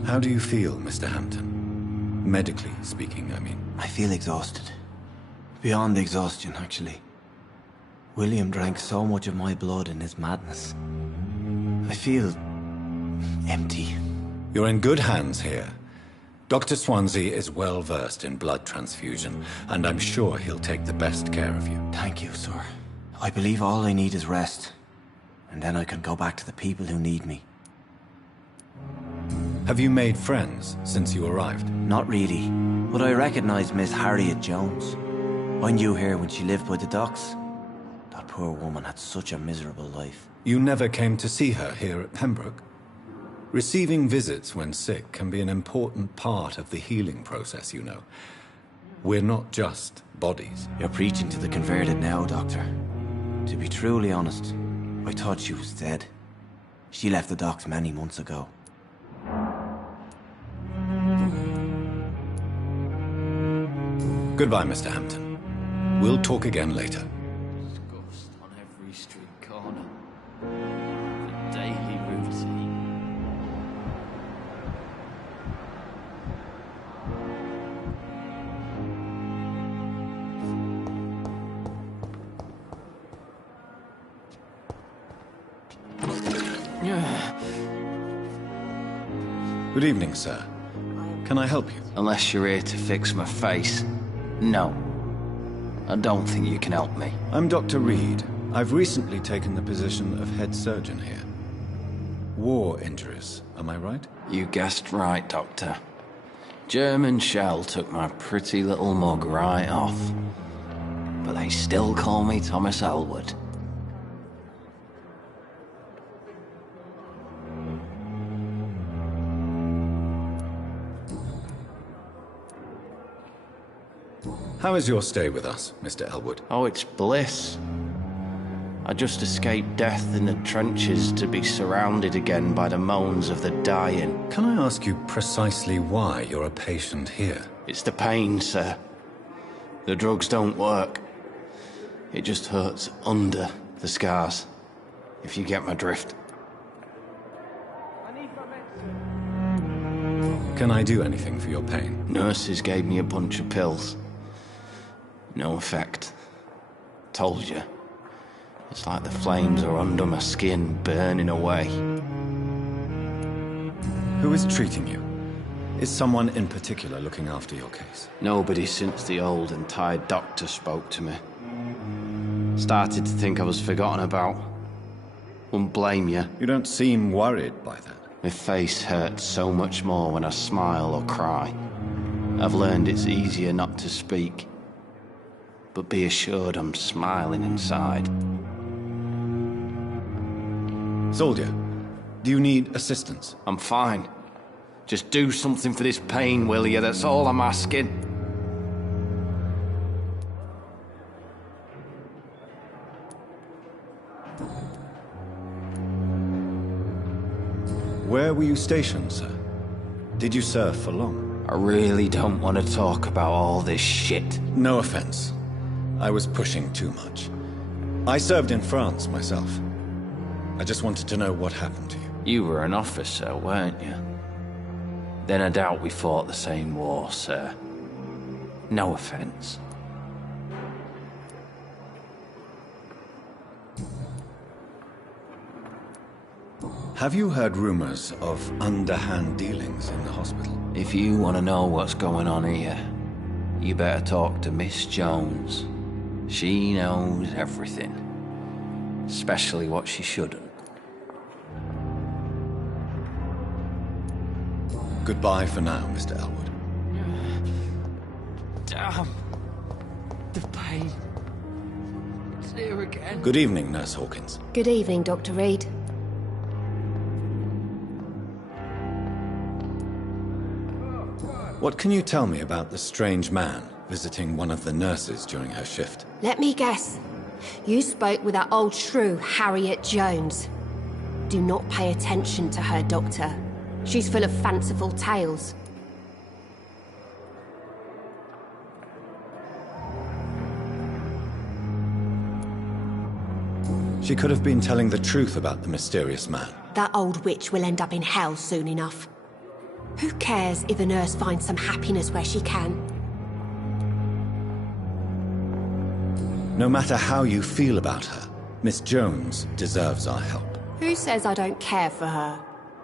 How do you feel, Mr. Hampton? Medically speaking, I mean. I feel exhausted. Beyond exhaustion, actually. William drank so much of my blood in his madness. I feel empty. You're in good hands here. Dr. Swansea is well versed in blood transfusion, and I'm sure he'll take the best care of you. Thank you, sir. I believe all I need is rest. And then I can go back to the people who need me. Have you made friends since you arrived? Not really, but I recognize Miss Harriet Jones. I knew her when she lived by the docks. That poor woman had such a miserable life. You never came to see her here at Pembroke? Receiving visits when sick can be an important part of the healing process, you know. We're not just bodies. You're preaching to the converted now, Doctor. To be truly honest, I thought she was dead. She left the docks many months ago. Goodbye, Mr. Hampton. We'll talk again later. Disgust on every street corner. The daily routine. Good evening, sir. Can I help you? Unless you're here to fix my face. No. I don't think you can help me. I'm Dr. Reed. I've recently taken the position of head surgeon here. War injuries, am I right? You guessed right, Doctor. German shell took my pretty little mug right off. But they still call me Thomas Elwood. How is your stay with us, Mr. Elwood? Oh, it's bliss. I just escaped death in the trenches to be surrounded again by the moans of the dying. Can I ask you precisely why you're a patient here? It's the pain, sir. The drugs don't work. It just hurts under the scars, if you get my drift. Can I do anything for your pain? Nurses gave me a bunch of pills. No effect. Told you. It's like the flames are under my skin, burning away. Who is treating you? Is someone in particular looking after your case? Nobody since the old and tired doctor spoke to me. Started to think I was forgotten about. Wouldn't blame you. You don't seem worried by that. My face hurts so much more when I smile or cry. I've learned it's easier not to speak. But be assured I'm smiling inside. Soldier, do you need assistance? I'm fine. Just do something for this pain, will you? That's all I'm asking. Where were you stationed, sir? Did you serve for long? I really don't want to talk about all this shit. No offense. I was pushing too much. I served in France myself. I just wanted to know what happened to you. You were an officer, weren't you? Then I doubt we fought the same war, sir. No offense. Have you heard rumors of underhand dealings in the hospital? If you want to know what's going on here, you better talk to Miss Jones. She knows everything. Especially what she shouldn't. Goodbye for now, Mr. Elwood. Damn. The pain. It's here again. Good evening, Nurse Hawkins. Good evening, Dr. Reed. What can you tell me about the strange man visiting one of the nurses during her shift? Let me guess. You spoke with that old shrew, Harriet Jones. Do not pay attention to her, Doctor. She's full of fanciful tales. She could have been telling the truth about the mysterious man. That old witch will end up in hell soon enough. Who cares if a nurse finds some happiness where she can? No matter how you feel about her, Miss Jones deserves our help. Who says I don't care for her?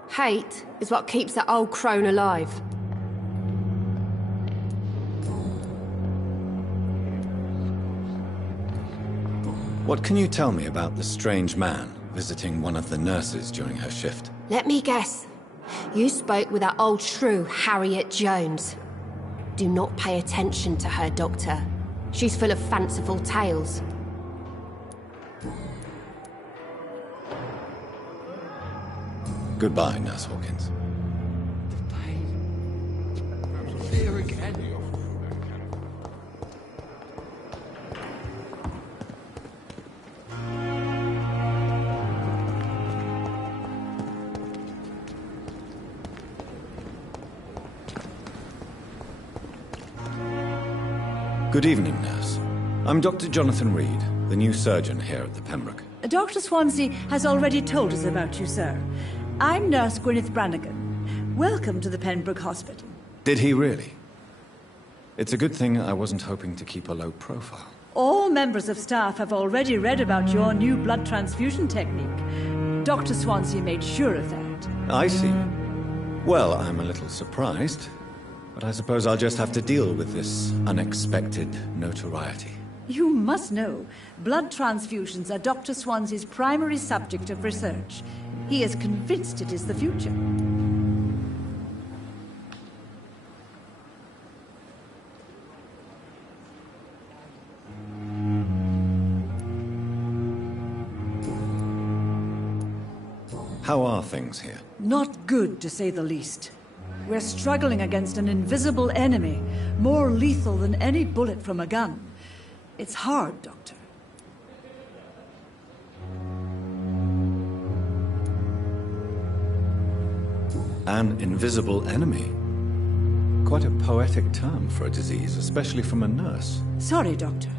Hate is what keeps that old crone alive. What can you tell me about the strange man visiting one of the nurses during her shift? Let me guess. You spoke with that old shrew, Harriet Jones. Do not pay attention to her, Doctor. She's full of fanciful tales. Goodbye, Nurse Hawkins. Here again. Good evening, Nurse. I'm Dr. Jonathan Reed, the new surgeon here at the Pembroke. Dr. Swansea has already told us about you, sir. I'm Nurse Gwyneth Brannigan. Welcome to the Pembroke Hospital. Did he really? It's a good thing I wasn't hoping to keep a low profile. All members of staff have already read about your new blood transfusion technique. Dr. Swansea made sure of that. I see. Well, I'm a little surprised, but I suppose I'll just have to deal with this unexpected notoriety. You must know, blood transfusions are Dr. Swansea's primary subject of research. He is convinced it is the future. How are things here? Not good, to say the least. We're struggling against an invisible enemy, more lethal than any bullet from a gun. It's hard, Doctor. An invisible enemy? Quite a poetic term for a disease, especially from a nurse. Sorry, Doctor.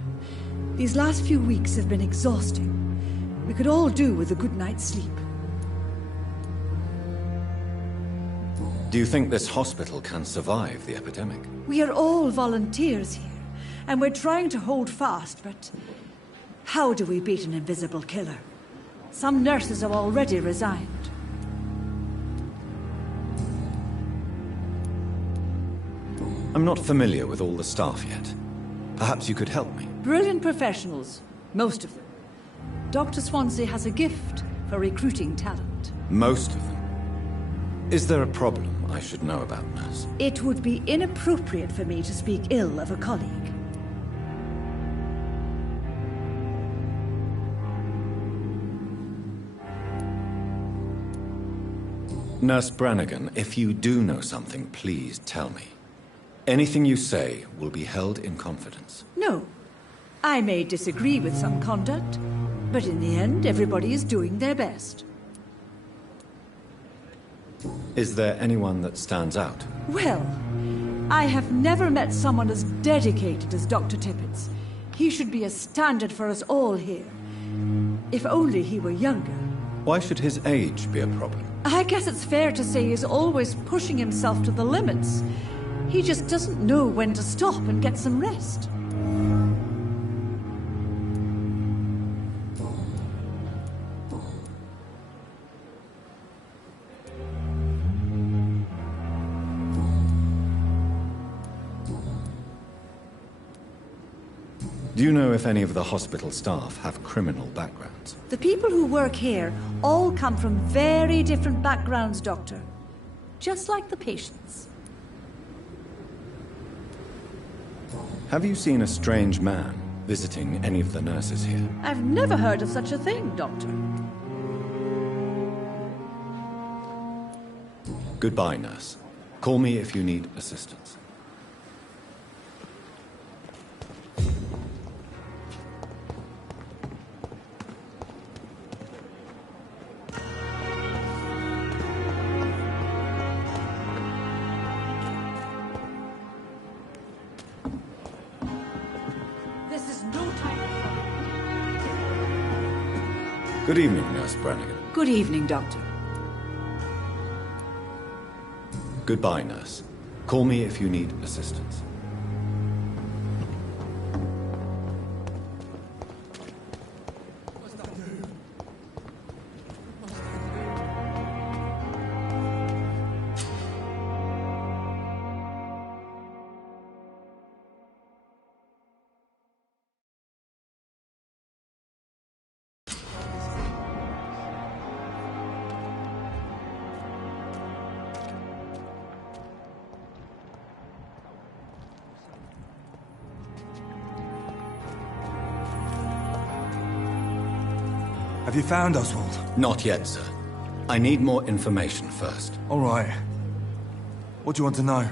These last few weeks have been exhausting. We could all do with a good night's sleep. Do you think this hospital can survive the epidemic? We are all volunteers here, and we're trying to hold fast, but how do we beat an invisible killer? Some nurses have already resigned. I'm not familiar with all the staff yet. Perhaps you could help me. Brilliant professionals, most of them. Dr. Swansea has a gift for recruiting talent. Most of them? Is there a problem I should know about, nurse? It would be inappropriate for me to speak ill of a colleague. Nurse Brannigan, if you do know something, please tell me. Anything you say will be held in confidence. No. I may disagree with some conduct, but in the end, everybody is doing their best. Is there anyone that stands out? Well, I have never met someone as dedicated as Dr. Tippett. He should be a standard for us all here. If only he were younger. Why should his age be a problem? I guess it's fair to say he's always pushing himself to the limits. He just doesn't know when to stop and get some rest. Do you know if any of the hospital staff have criminal backgrounds? The people who work here all come from very different backgrounds, Doctor. Just like the patients. Have you seen a strange man visiting any of the nurses here? I've never heard of such a thing, Doctor. Goodbye, nurse. Call me if you need assistance. Good evening, Nurse Brannigan. Good evening, Doctor. Goodbye, nurse. Call me if you need assistance. Have you found Oswald? Not yet, sir. I need more information first. All right. What do you want to know?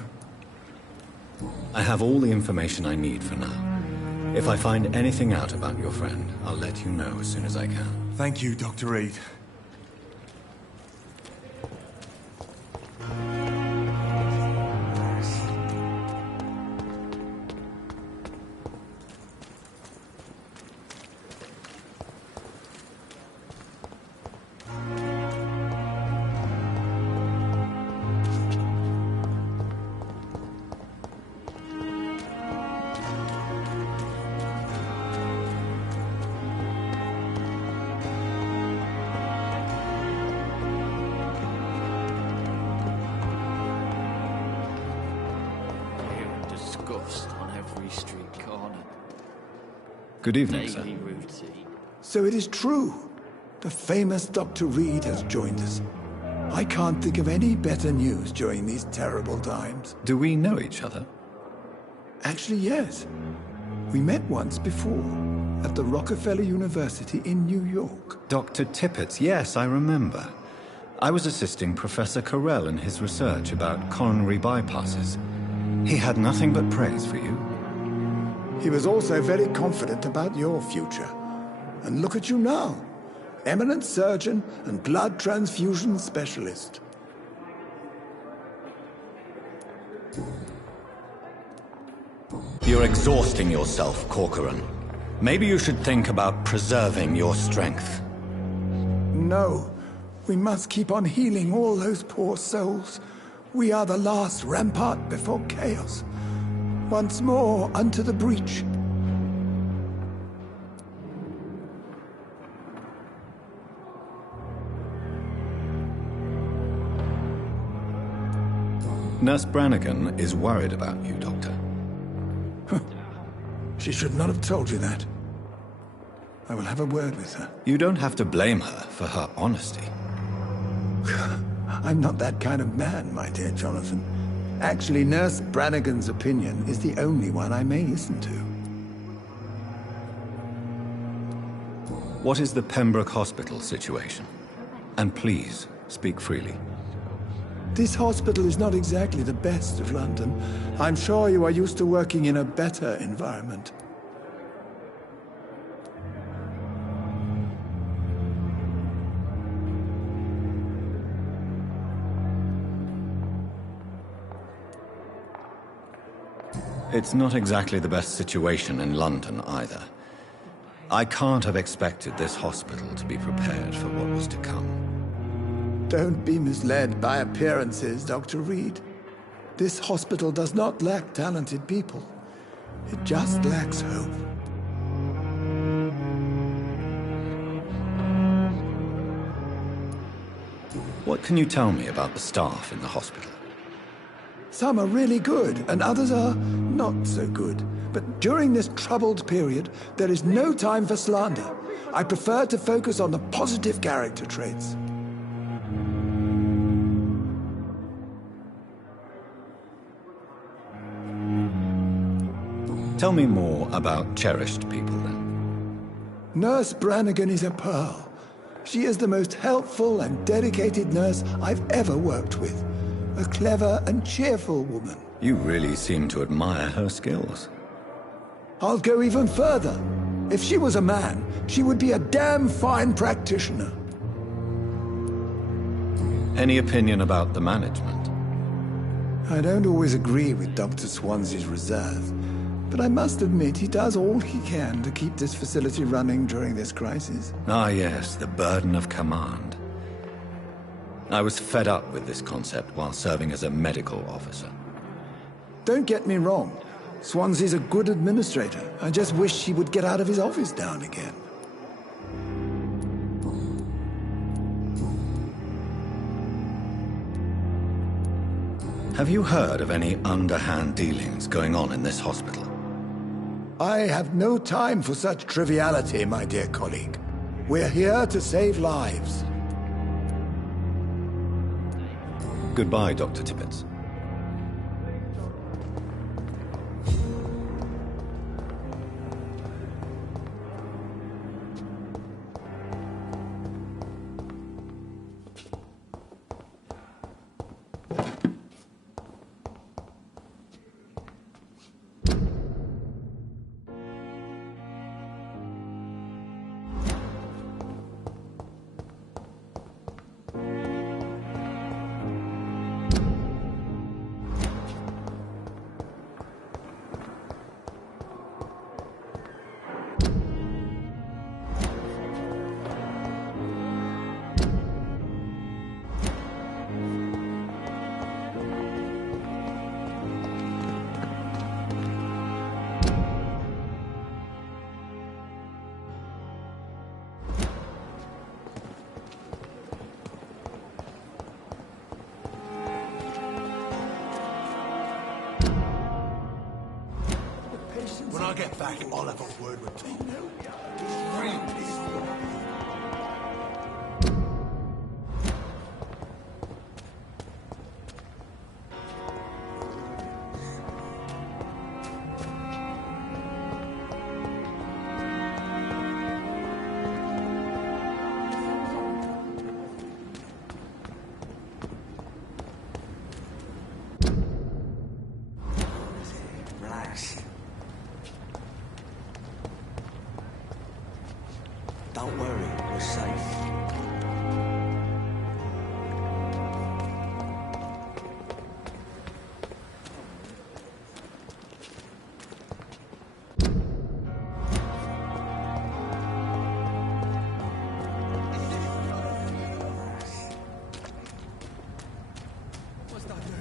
I have all the information I need for now. If I find anything out about your friend, I'll let you know as soon as I can. Thank you, Dr. Reed. disgust on every street corner. Good evening, sir. Daily routine. So it is true. The famous Dr. Reed has joined us. I can't think of any better news during these terrible times. Do we know each other? Actually, yes. We met once before, at the Rockefeller University in New York. Dr. Tippett, yes, I remember. I was assisting Professor Carell in his research about coronary bypasses. He had nothing but praise for you. He was also very confident about your future. And look at you now. Eminent surgeon and blood transfusion specialist. You're exhausting yourself, Corcoran. Maybe you should think about preserving your strength. No. We must keep on healing all those poor souls. We are the last rampart before chaos. Once more unto the breach. Nurse Brannigan is worried about you, Doctor. She should not have told you that. I will have a word with her. You don't have to blame her for her honesty. I'm not that kind of man, my dear Jonathan. Actually, Nurse Brannigan's opinion is the only one I may listen to. What is the Pembroke Hospital situation? And please, speak freely. This hospital is not exactly the best of London. I'm sure you are used to working in a better environment. It's not exactly the best situation in London either. I can't have expected this hospital to be prepared for what was to come. Don't be misled by appearances, Dr. Reed. This hospital does not lack talented people. It just lacks hope. What can you tell me about the staff in the hospital? Some are really good, and others are not so good. But during this troubled period, there is no time for slander. I prefer to focus on the positive character traits. Tell me more about cherished people, then. Nurse Brannigan is a pearl. She is the most helpful and dedicated nurse I've ever worked with. A clever and cheerful woman. You really seem to admire her skills. I'll go even further. If she was a man, she would be a damn fine practitioner. Any opinion about the management? I don't always agree with Dr. Swansea's reserve, but I must admit he does all he can to keep this facility running during this crisis. Ah, yes, the burden of command. I was fed up with this concept while serving as a medical officer. Don't get me wrong. Swansea's a good administrator. I just wish he would get out of his office now and again. Have you heard of any underhand dealings going on in this hospital? I have no time for such triviality, my dear colleague. We're here to save lives. Goodbye, Dr. Tippett. When I get back, I'll have a word with Pete. He's really pissed me off. Don't worry, we're safe. What's that do?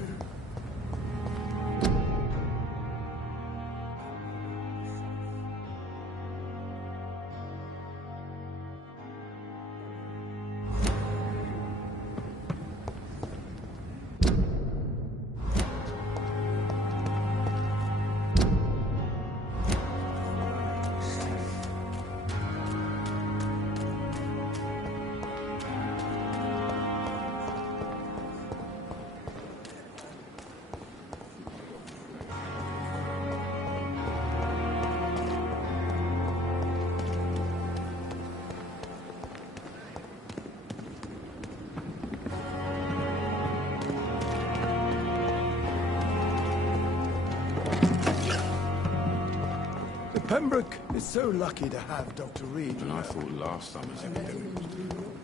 Pembroke is so lucky to have Dr. Reed. And I thought last summer's epidemic was too long.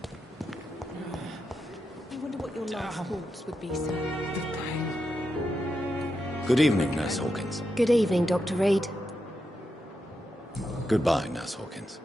I wonder what your last thoughts would be, sir. Good evening, Nurse Hawkins. Good evening, Dr. Reed. Goodbye, Nurse Hawkins.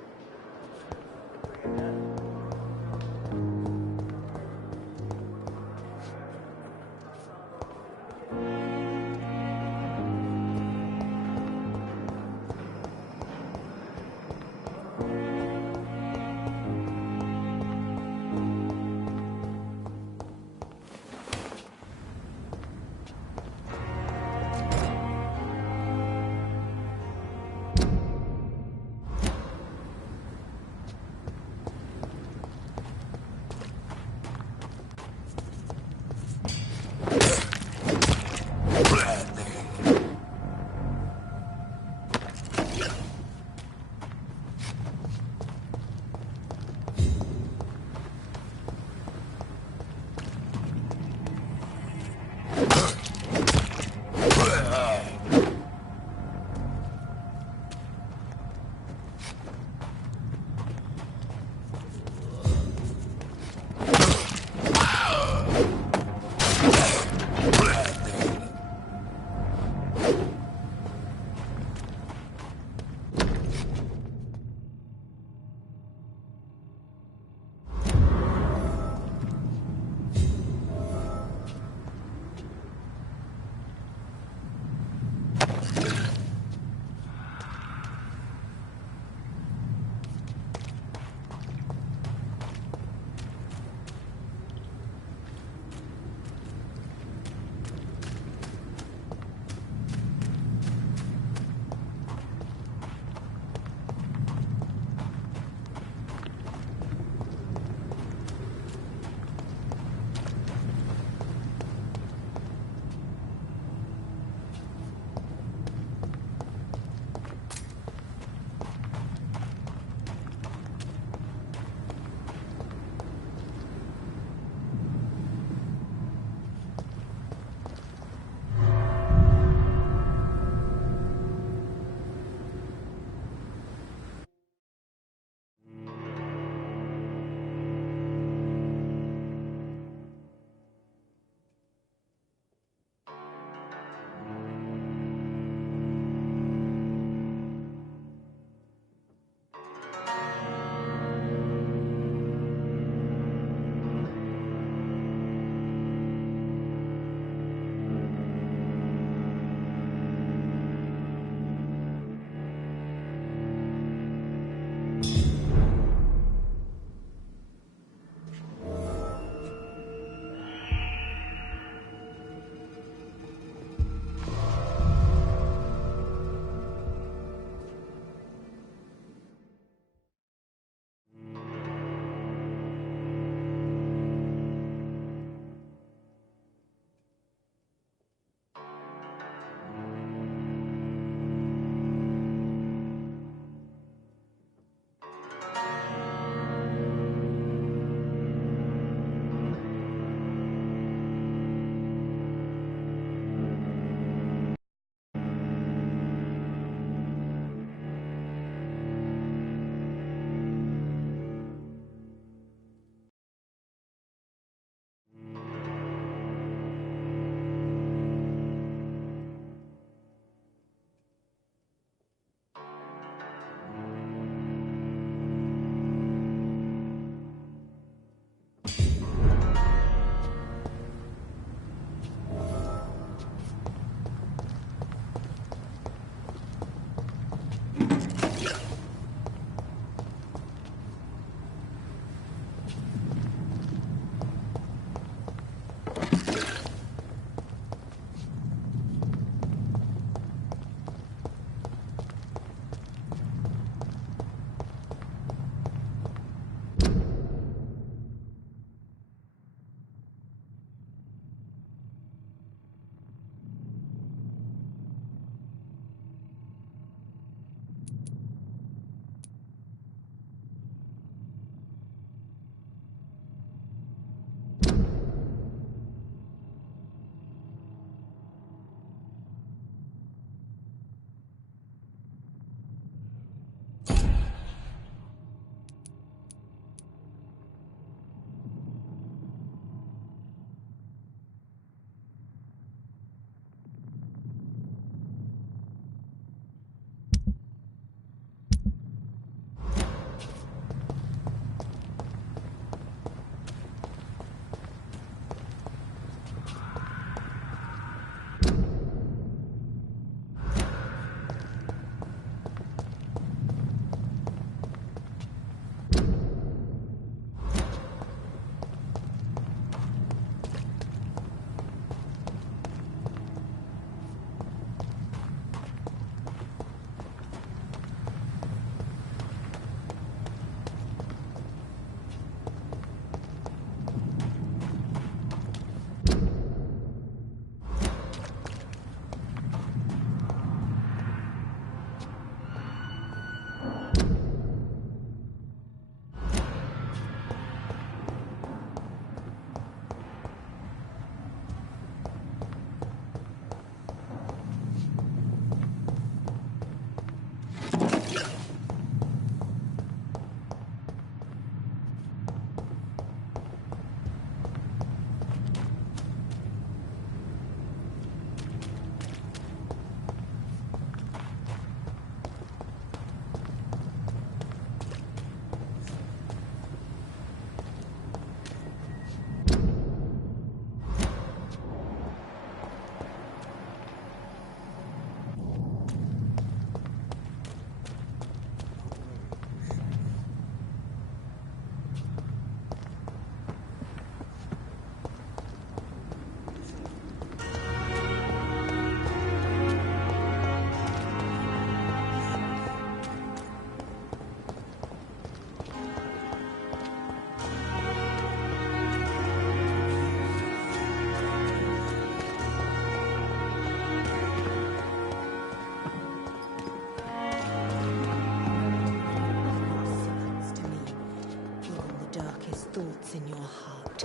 thoughts in your heart.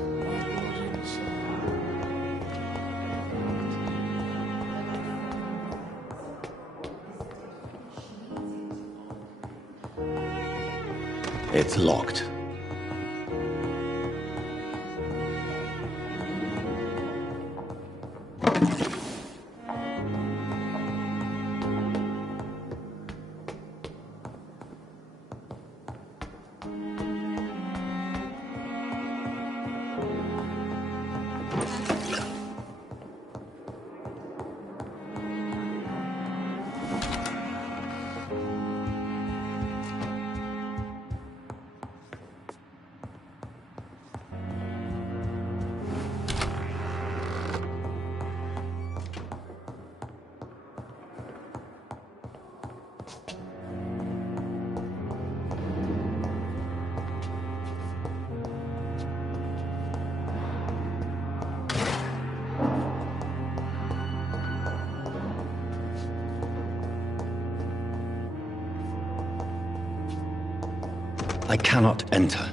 It's locked. I cannot enter.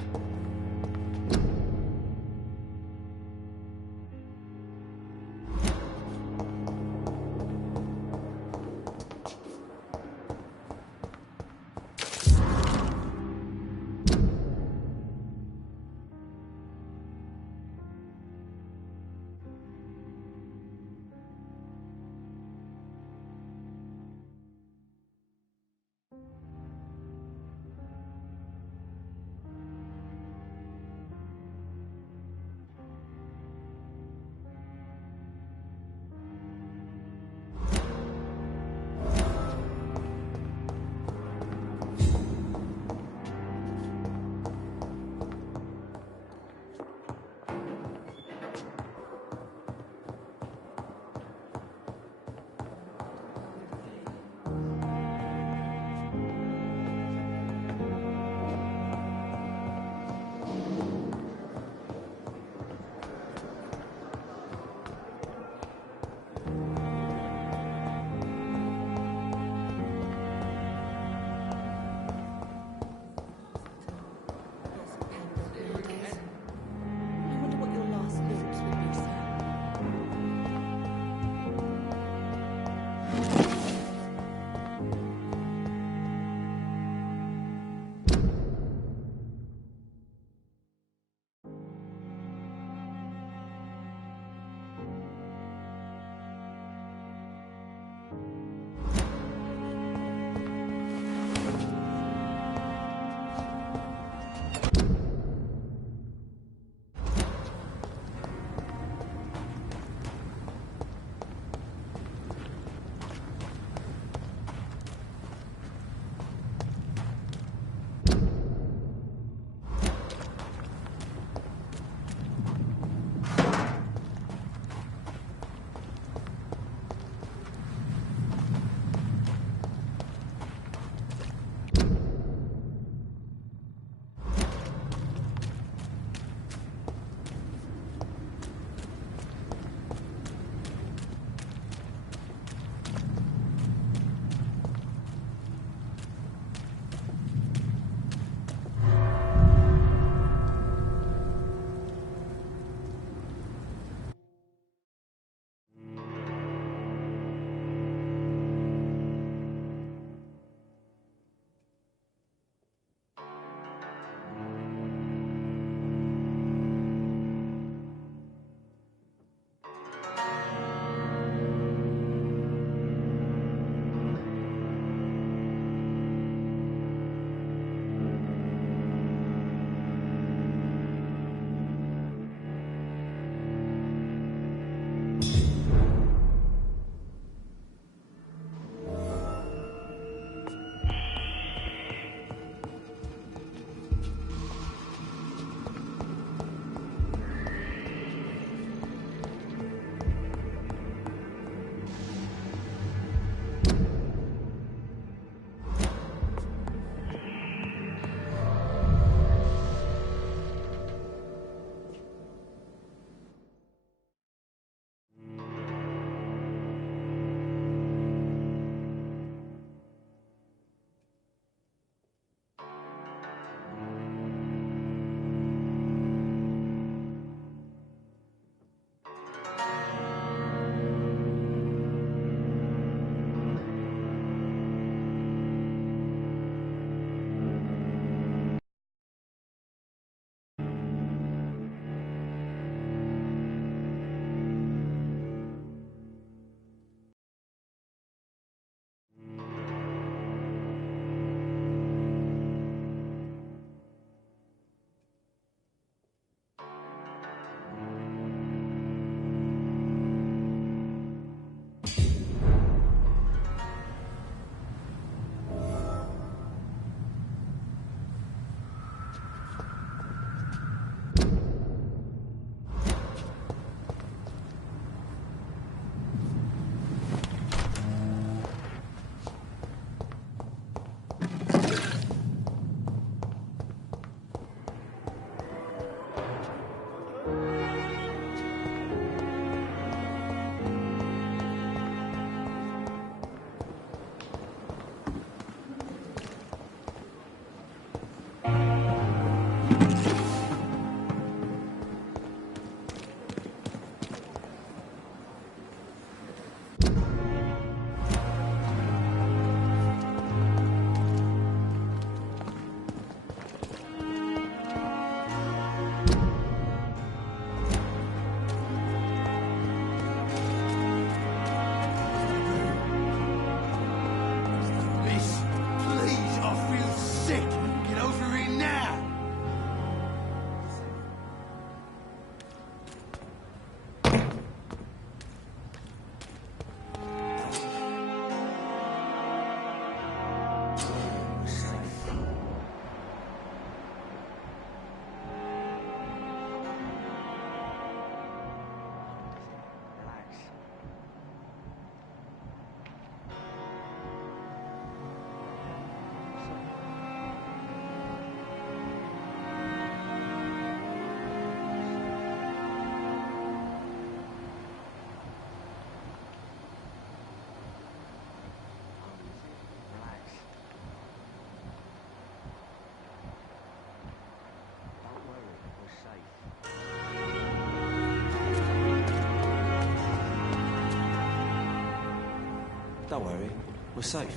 Don't worry, we're safe.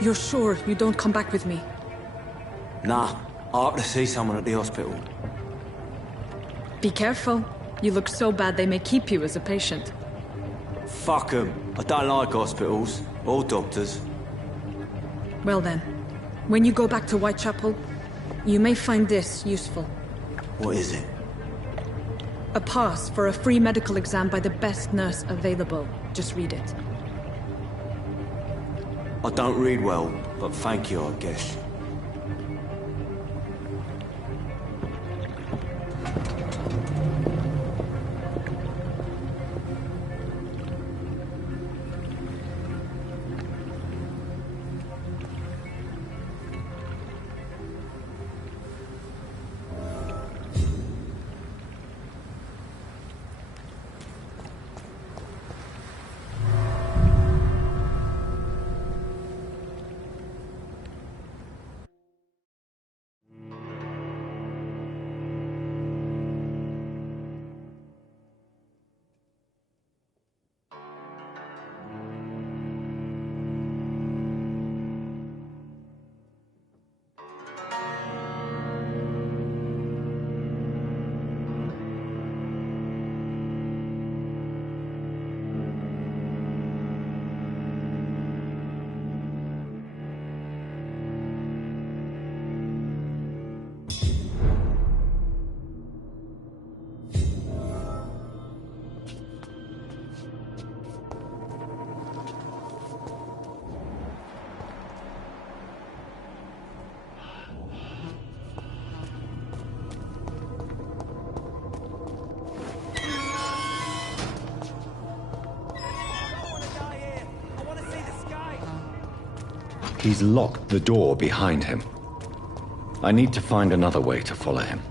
You're sure you don't come back with me? Nah, I have to see someone at the hospital. Be careful. You look so bad they may keep you as a patient. Fuck 'em. I don't like hospitals, or doctors. Well then, when you go back to Whitechapel, you may find this useful. What is it? A pass for a free medical exam by the best nurse available. Just read it. I don't read well, but thank you, I guess. He's locked the door behind him. I need to find another way to follow him.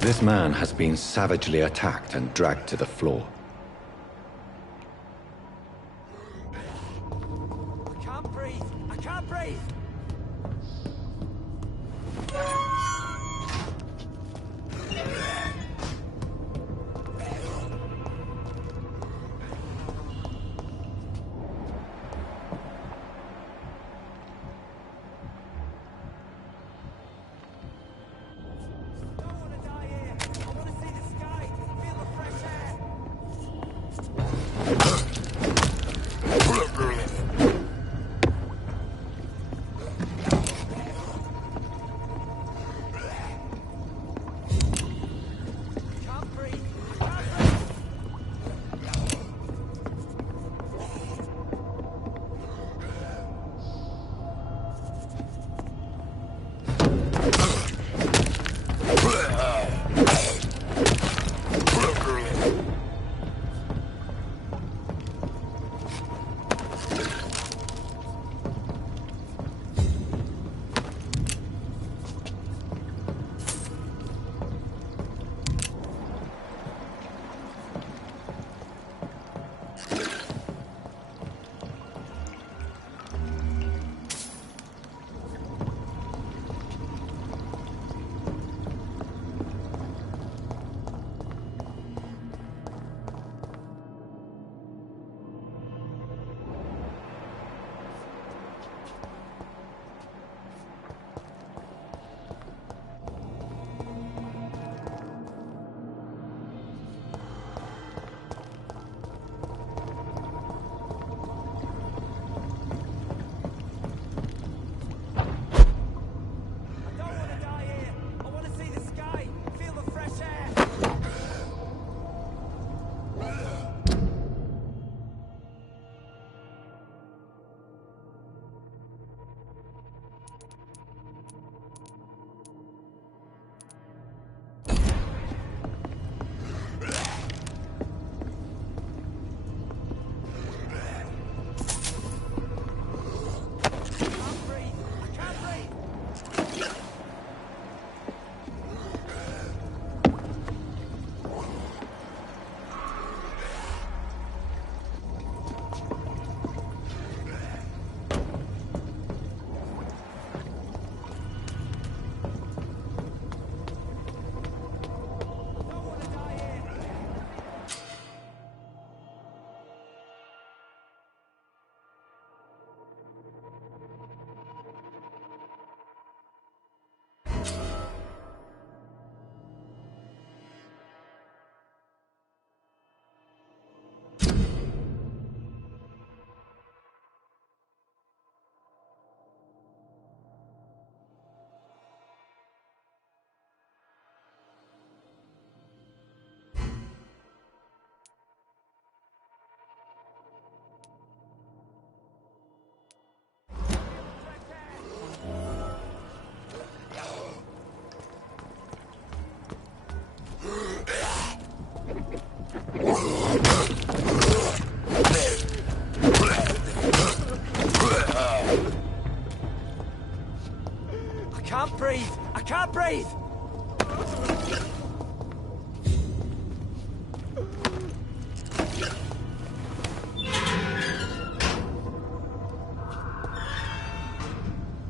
This man has been savagely attacked and dragged to the floor. I can't breathe! I can't breathe! can't breathe! I can't breathe!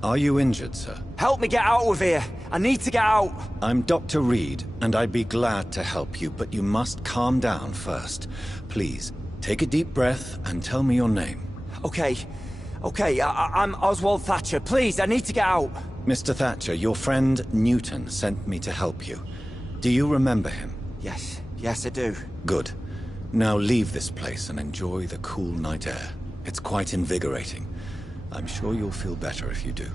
Are you injured, sir? Help me get out of here! I need to get out! I'm Dr. Reed, and I'd be glad to help you, but you must calm down first. Please, take a deep breath and tell me your name. Okay. I'm Oswald Thatcher. Please, I need to get out. Mr. Thatcher, your friend Newton sent me to help you. Do you remember him? Yes, I do. Good. Now leave this place and enjoy the cool night air. It's quite invigorating. I'm sure you'll feel better if you do.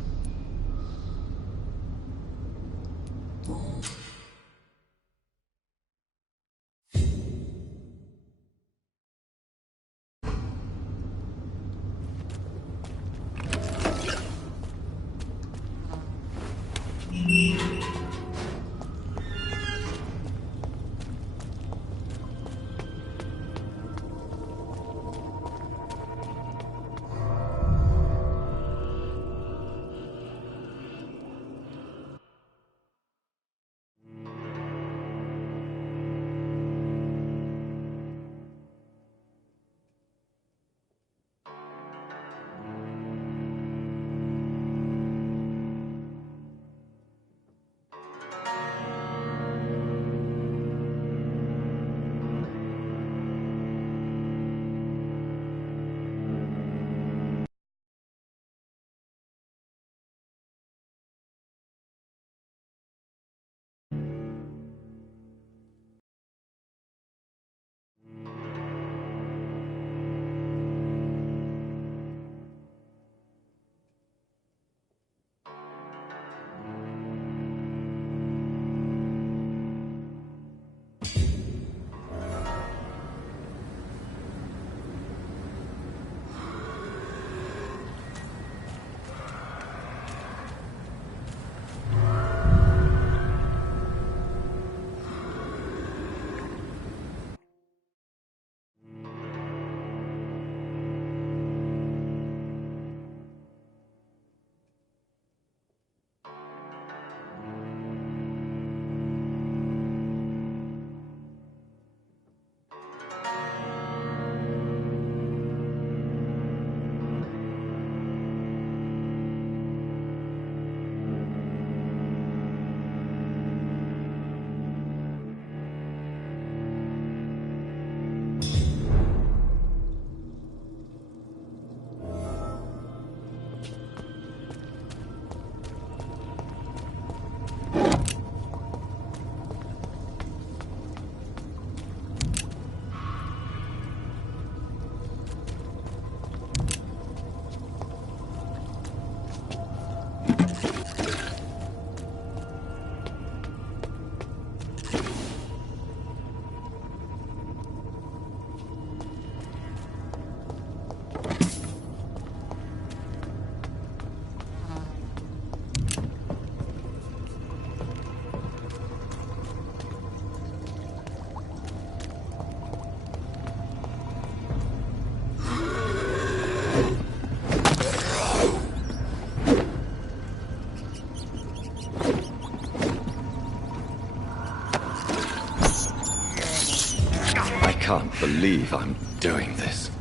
I can't believe I'm doing this.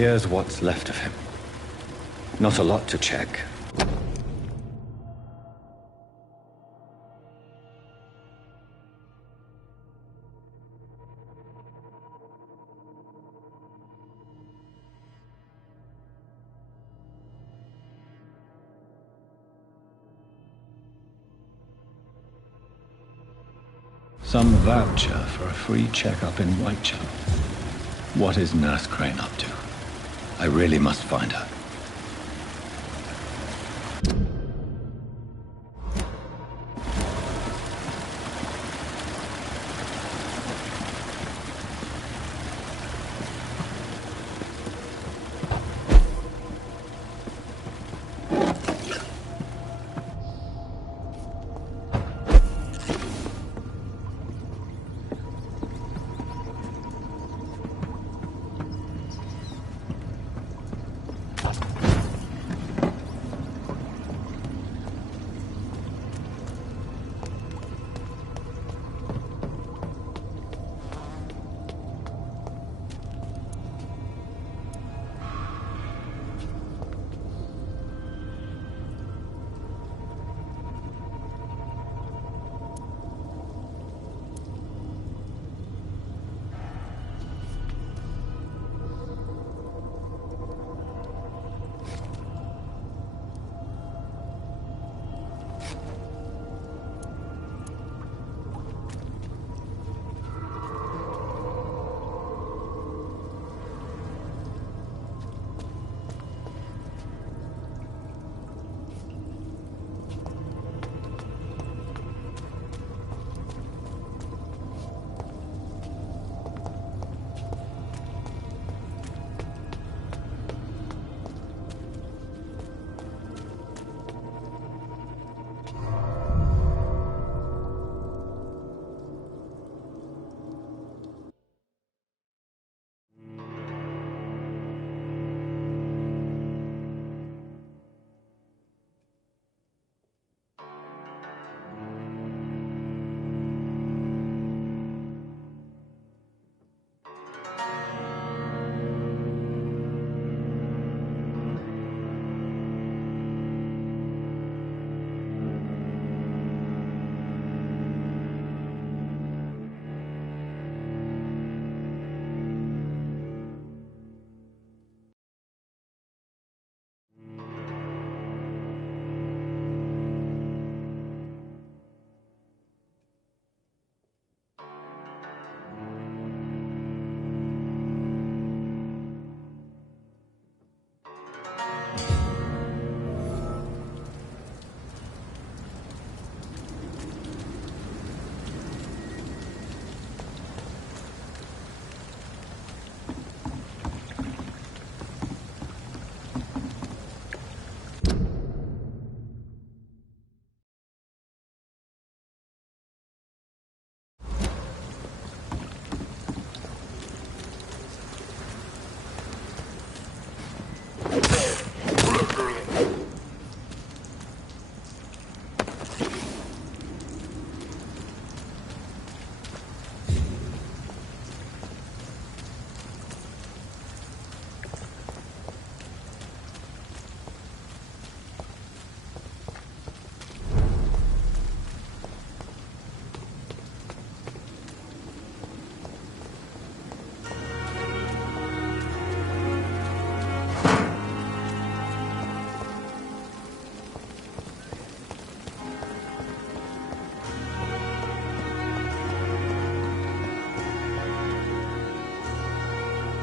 Here's what's left of him. Not a lot to check. Some voucher for a free checkup in Whitechapel. What is Nurse Crane up to? I really must find her.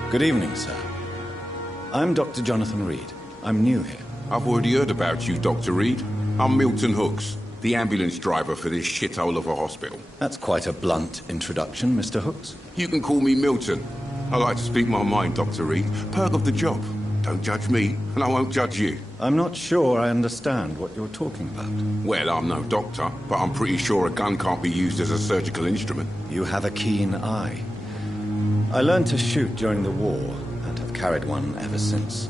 Good evening, sir. I'm Dr. Jonathan Reed. I'm new here. I've already heard about you, Dr. Reed. I'm Milton Hooks, the ambulance driver for this shithole of a hospital. That's quite a blunt introduction, Mr. Hooks. You can call me Milton. I like to speak my mind, Dr. Reed. Perk of the job. Don't judge me, and I won't judge you. I'm not sure I understand what you're talking about. Well, I'm no doctor, but I'm pretty sure a gun can't be used as a surgical instrument. You have a keen eye. I learned to shoot during the war, and have carried one ever since.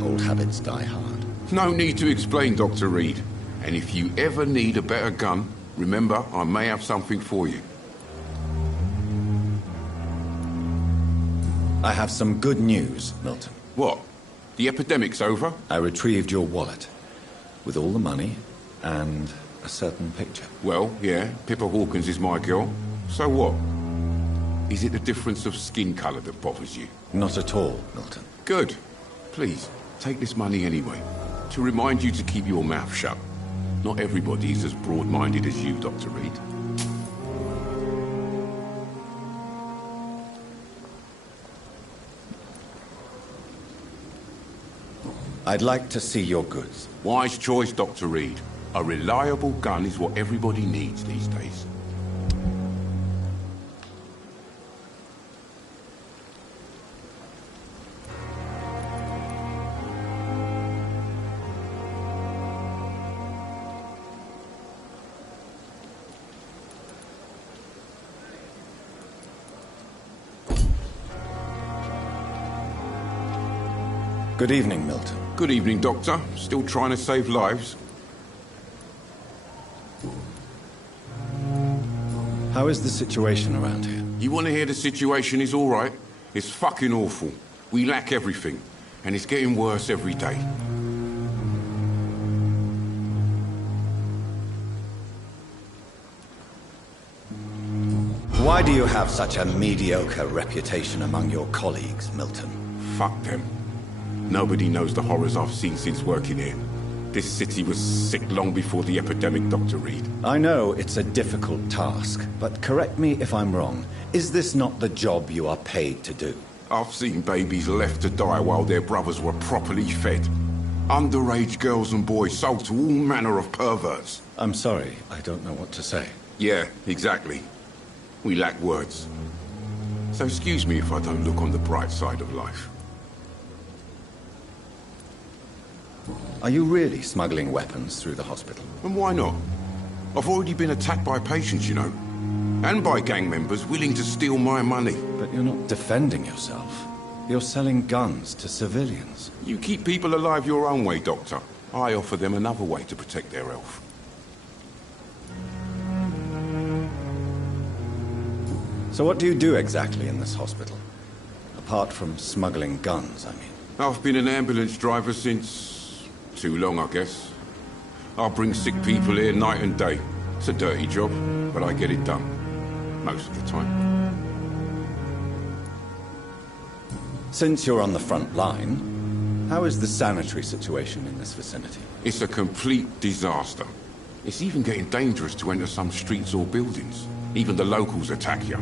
Old habits die hard. No need to explain, Dr. Reed. And if you ever need a better gun, remember, I may have something for you. I have some good news, Milton. What? The epidemic's over? I retrieved your wallet, with all the money, and a certain picture. Well, yeah, Pippa Hawkins is my girl. So what? Is it the difference of skin colour that bothers you? Not at all, Milton. Good. Please, take this money anyway. To remind you to keep your mouth shut. Not everybody is as broad-minded as you, Dr. Reed. I'd like to see your goods. Wise choice, Dr. Reed. A reliable gun is what everybody needs these days. Good evening, Milton. Good evening, Doctor. Still trying to save lives? How is the situation around here? You want to hear the situation is all right? It's fucking awful. We lack everything, and it's getting worse every day. Why do you have such a mediocre reputation among your colleagues, Milton? Fuck them. Nobody knows the horrors I've seen since working here. This city was sick long before the epidemic, Dr. Reed. I know it's a difficult task, but correct me if I'm wrong. Is this not the job you are paid to do? I've seen babies left to die while their brothers were properly fed. Underage girls and boys sold to all manner of perverts. I'm sorry, I don't know what to say. Yeah, exactly. We lack words. So excuse me if I don't look on the bright side of life. Are you really smuggling weapons through the hospital? And why not? I've already been attacked by patients, you know. And by gang members willing to steal my money. But you're not defending yourself. You're selling guns to civilians. You keep people alive your own way, Doctor. I offer them another way to protect their health. So what do you do exactly in this hospital? Apart from smuggling guns, I mean. I've been an ambulance driver since... too long, I guess. I'll bring sick people here night and day. It's a dirty job, but I get it done. Most of the time. Since you're on the front line, how is the sanitary situation in this vicinity? It's a complete disaster. It's even getting dangerous to enter some streets or buildings. Even the locals attack you.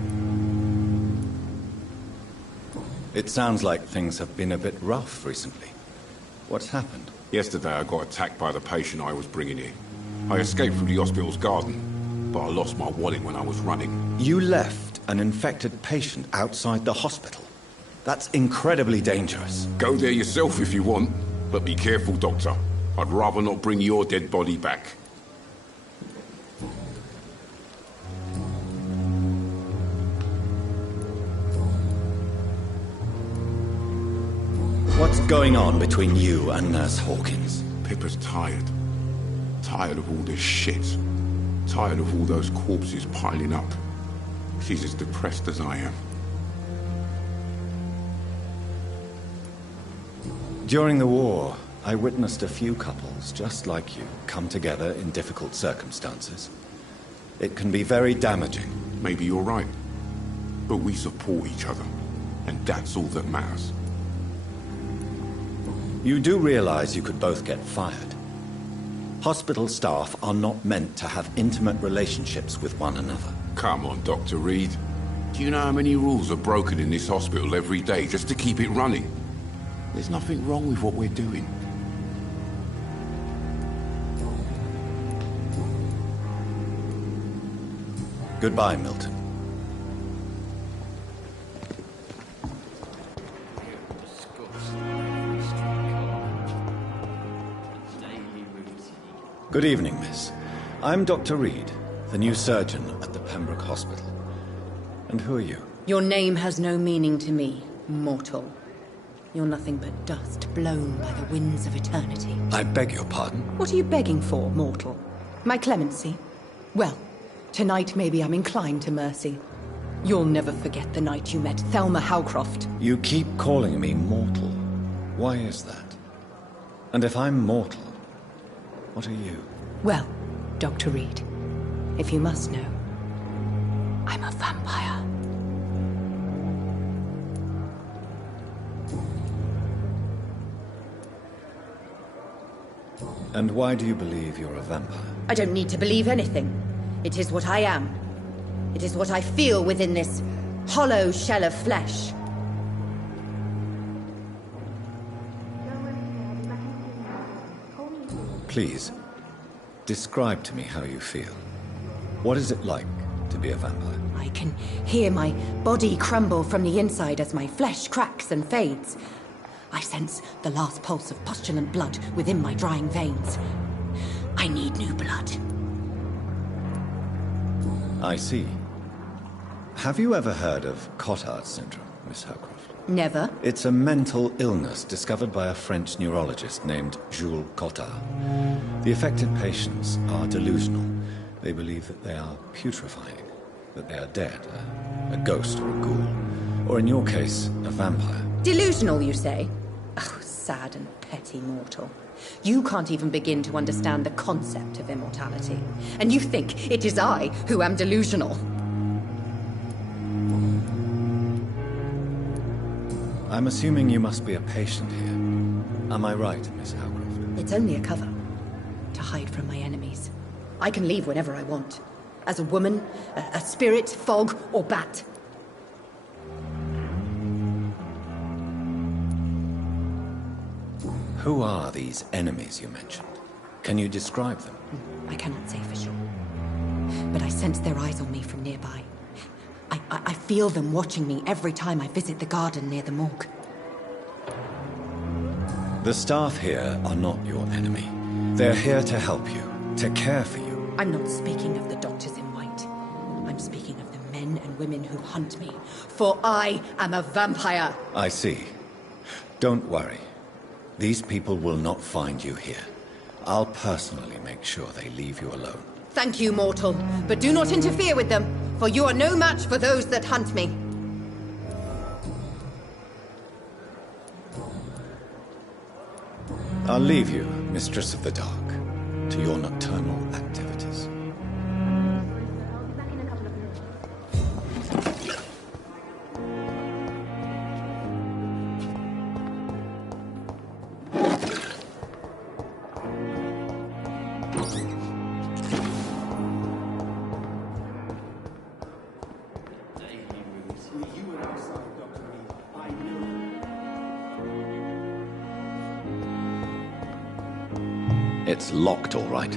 It sounds like things have been a bit rough recently. What's happened? Yesterday I got attacked by the patient I was bringing in. I escaped through the hospital's garden, but I lost my wallet when I was running. You left an infected patient outside the hospital? That's incredibly dangerous. Go there yourself if you want, but be careful, Doctor. I'd rather not bring your dead body back. What's going on between you and Nurse Hawkins? Pippa's tired. Tired of all this shit. Tired of all those corpses piling up. She's as depressed as I am. During the war, I witnessed a few couples just like you come together in difficult circumstances. It can be very damaging. Maybe you're right. But we support each other. And that's all that matters. You do realize you could both get fired. Hospital staff are not meant to have intimate relationships with one another. Come on, Dr. Reed. Do you know how many rules are broken in this hospital every day just to keep it running? There's nothing wrong with what we're doing. Goodbye, Milton. Good evening, miss. I'm Dr. Reed, the new surgeon at the Pembroke Hospital. And who are you? Your name has no meaning to me, mortal. You're nothing but dust blown by the winds of eternity. I beg your pardon? What are you begging for, mortal? My clemency? Well, tonight maybe I'm inclined to mercy. You'll never forget the night you met Thelma Howcroft. You keep calling me mortal. Why is that? And if I'm mortal, what are you? Well, Dr. Reed, if you must know, I'm a vampire. And why do you believe you're a vampire? I don't need to believe anything. It is what I am. It is what I feel within this hollow shell of flesh. Please, describe to me how you feel. What is it like to be a vampire? I can hear my body crumble from the inside as my flesh cracks and fades. I sense the last pulse of postulant blood within my drying veins. I need new blood. I see. Have you ever heard of Cotard syndrome, Miss Howcroft? Never. It's a mental illness discovered by a French neurologist named Jules Cotard. The affected patients are delusional. They believe that they are putrefying, that they are dead, a ghost or a ghoul, or in your case, a vampire. Delusional, you say? Oh, sad and petty mortal. You can't even begin to understand the concept of immortality. And you think it is I who am delusional. I'm assuming you must be a patient here. Am I right, Miss Howcroft? It's only a cover. To hide from my enemies. I can leave whenever I want. As a woman, a spirit, fog, or bat. Who are these enemies you mentioned? Can you describe them? I cannot say for sure. But I sense their eyes on me from nearby. I feel them watching me every time I visit the garden near the morgue. The staff here are not your enemy. They're here to help you, to care for you. I'm not speaking of the doctors in white. I'm speaking of the men and women who hunt me. For I am a vampire. I see. Don't worry. These people will not find you here. I'll personally make sure they leave you alone. Thank you, mortal. But do not interfere with them, for you are no match for those that hunt me. I'll leave you, Mistress of the Dark, to your nocturnal activities. It's locked, all right.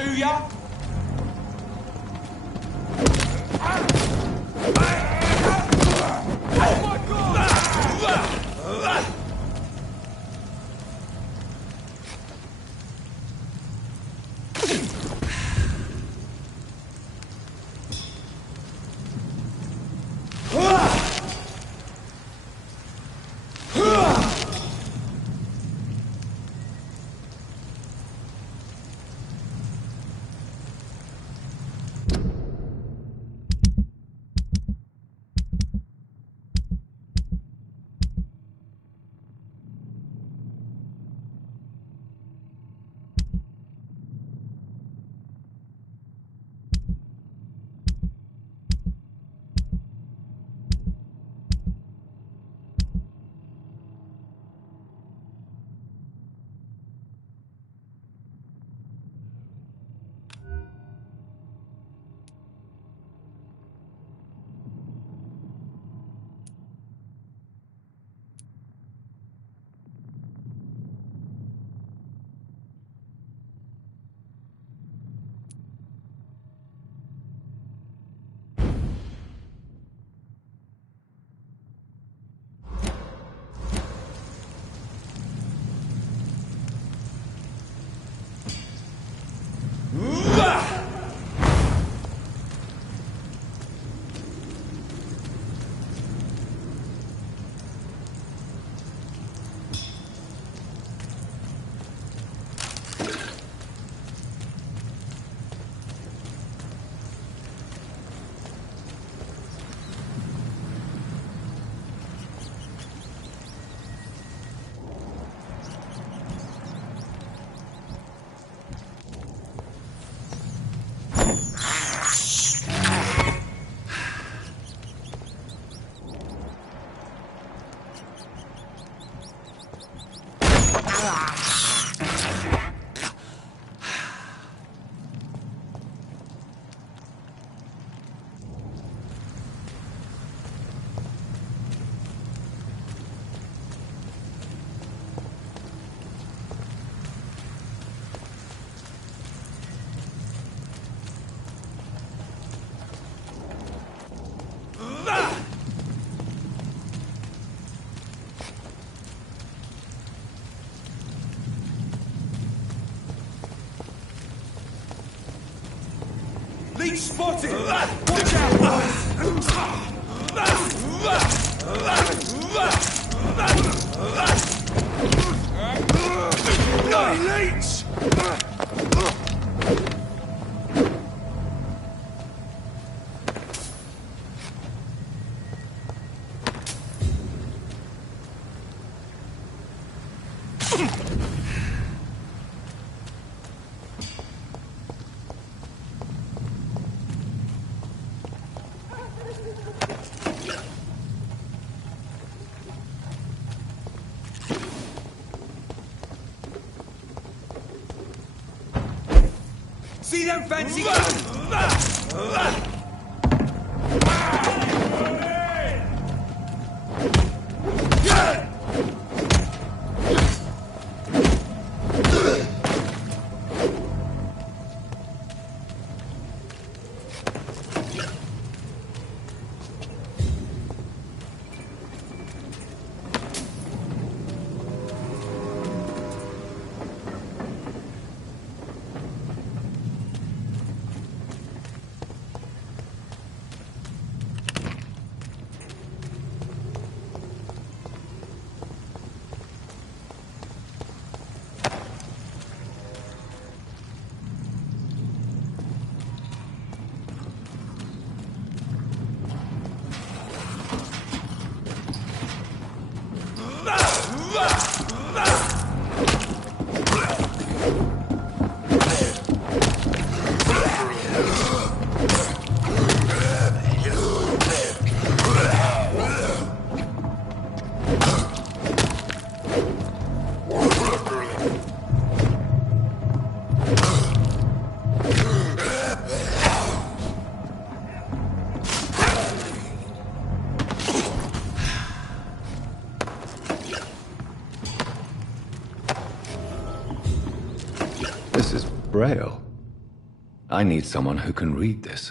do ya? Leech spotted! Watch out! Leech! See them fancy This is Braille. I need someone who can read this.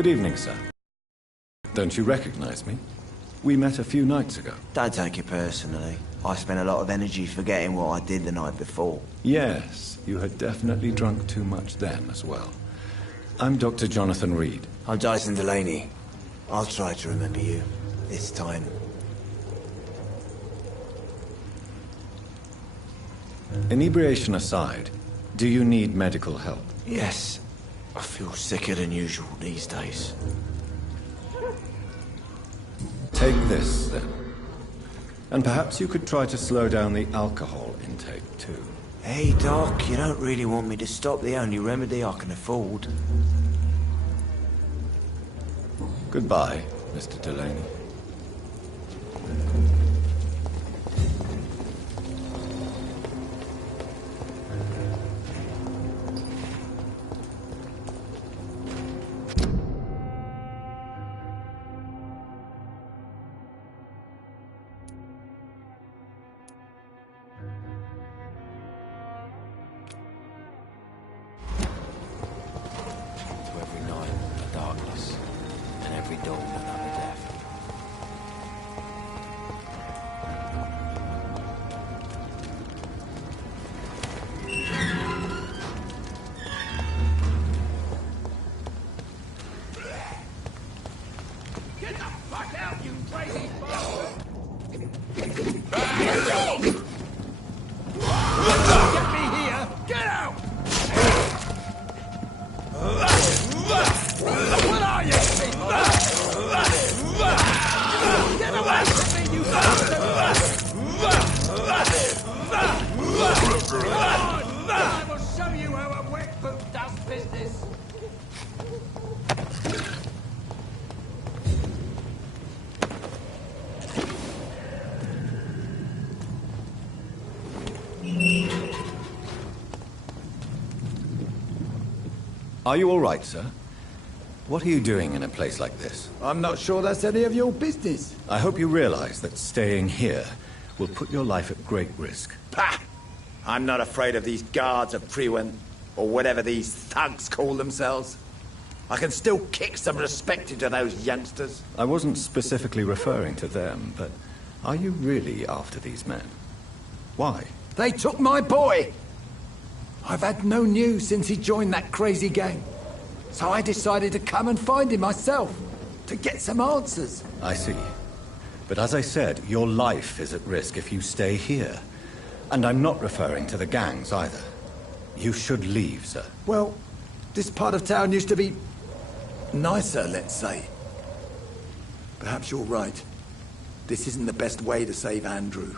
Good evening, sir. Don't you recognize me? We met a few nights ago. Don't take it personally. I spent a lot of energy forgetting what I did the night before. Yes, you had definitely drunk too much then as well. I'm Dr. Jonathan Reed. I'm Dyson Delaney. I'll try to remember you. This time. Inebriation aside, do you need medical help? Yes. I feel sicker than usual these days. Take this, then. And perhaps you could try to slow down the alcohol intake, too. Hey, Doc, you don't really want me to stop the only remedy I can afford. Goodbye, Mr. Delaney. Are you all right, sir? What are you doing in a place like this? I'm not sure that's any of your business. I hope you realize that staying here will put your life at great risk. Pah! I'm not afraid of these guards of Priwen, or whatever these thugs call themselves. I can still kick some respect into those youngsters. I wasn't specifically referring to them, but are you really after these men? Why? They took my boy! I've had no news since he joined that crazy gang. So I decided to come and find him myself, to get some answers. I see. But as I said, your life is at risk if you stay here. And I'm not referring to the gangs either. You should leave, sir. Well, this part of town used to be nicer, let's say. Perhaps you're right. This isn't the best way to save Andrew.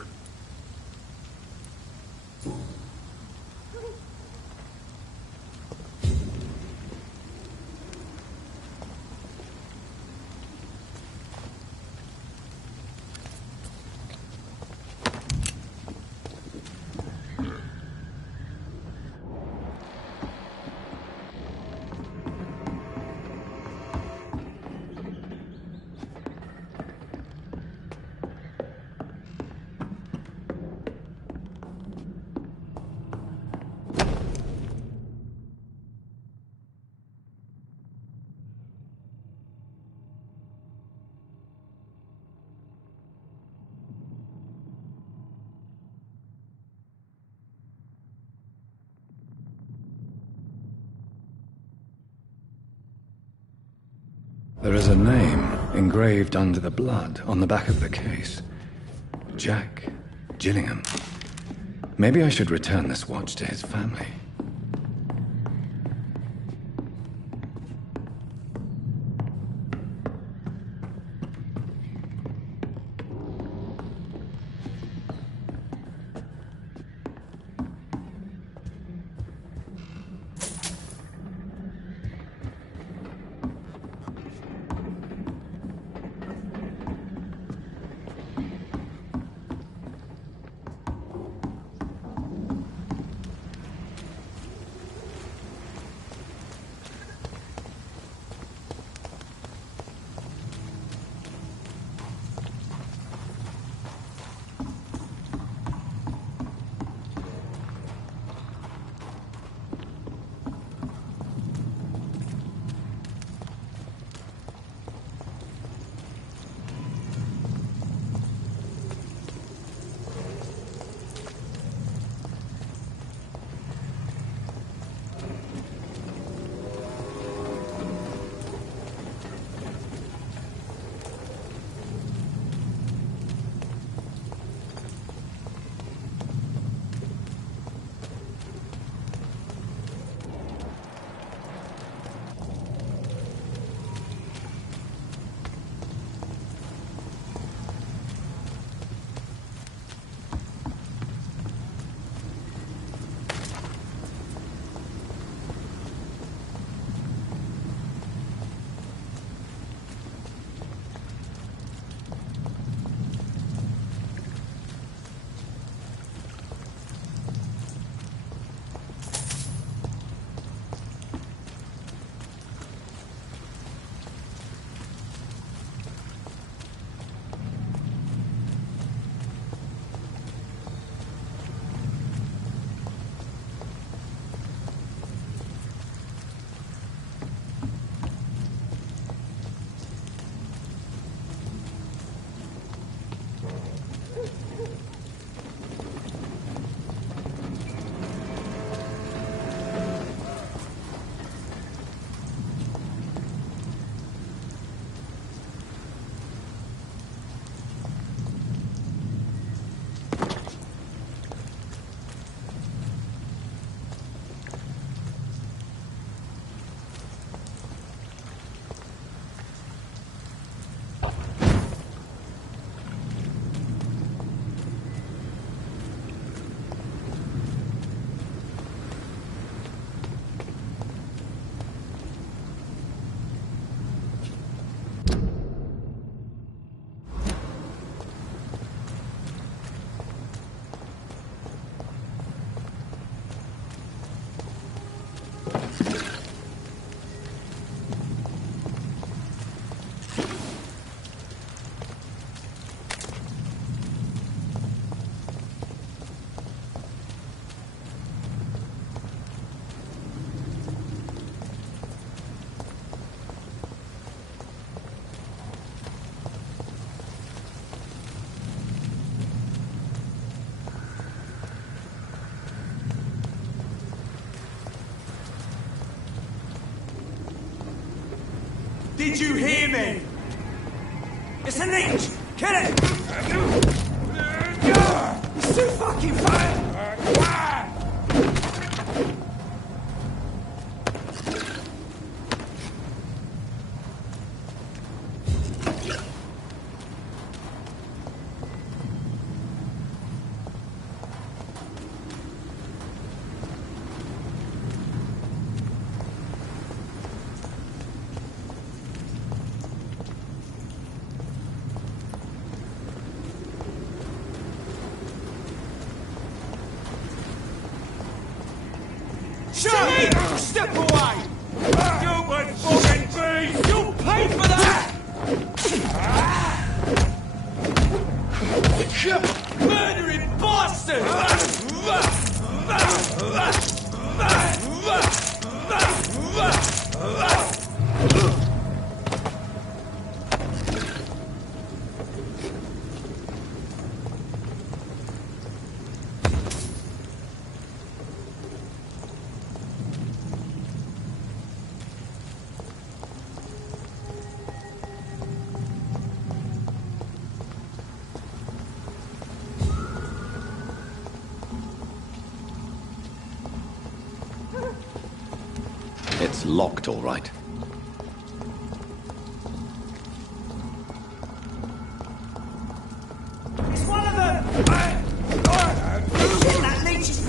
There is a name engraved under the blood on the back of the case. Jack Gillingham. Maybe I should return this watch to his family. Did you hear me? It's a leech! Kill it! It's too fucking fast! Step away! Stupid fucking beast! You'll pay for that! Murdering bastard! It's locked, all right. It's one of them! That leech is...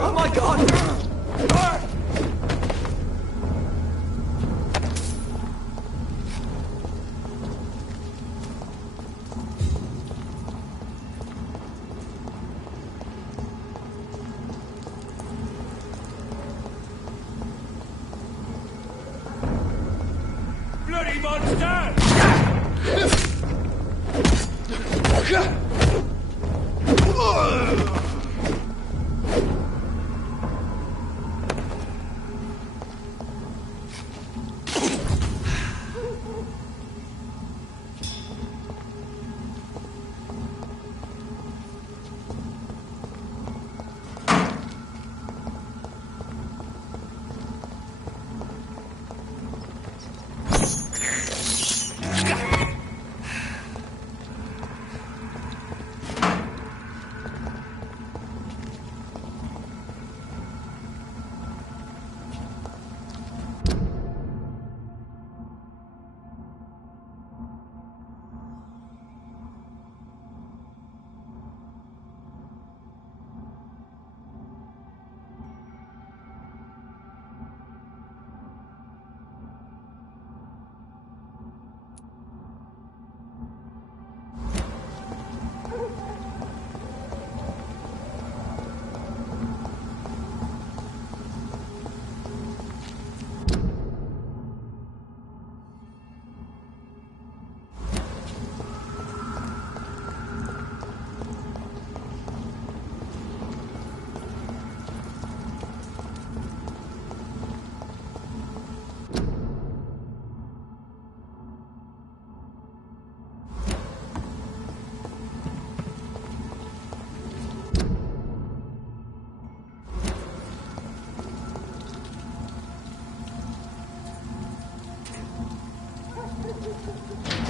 Oh my god! Bloody monster!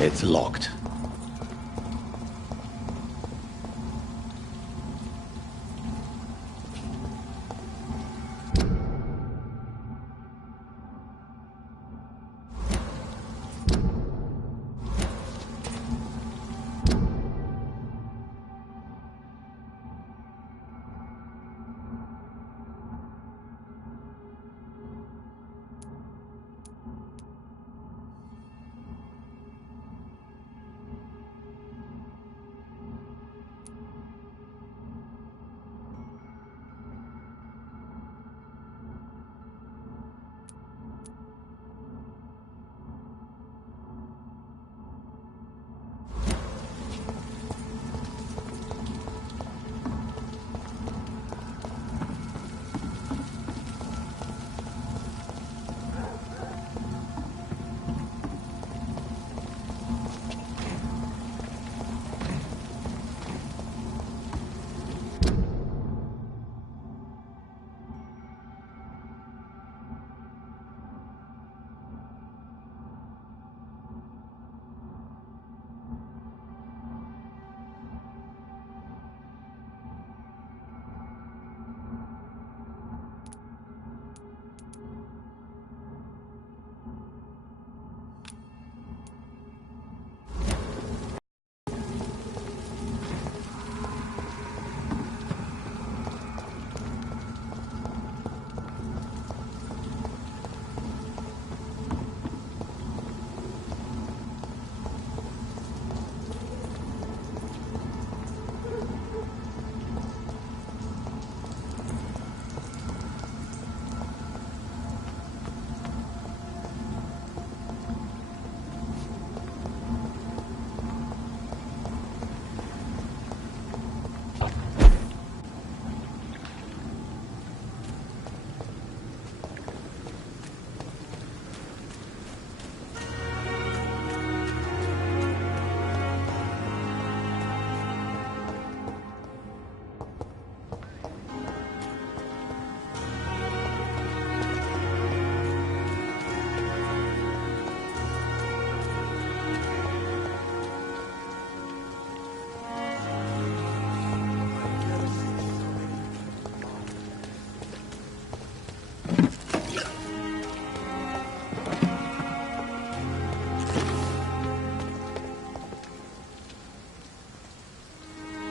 It's locked.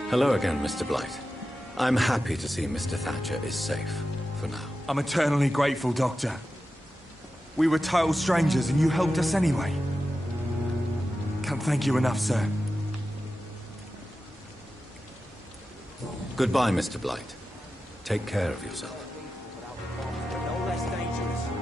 Hello again, Mr. Blight. I'm happy to see Mr. Thatcher is safe, for now. I'm eternally grateful, Doctor. We were total strangers and you helped us anyway. Can't thank you enough, sir. Goodbye, Mr. Blight. Take care of yourself. No less dangerous.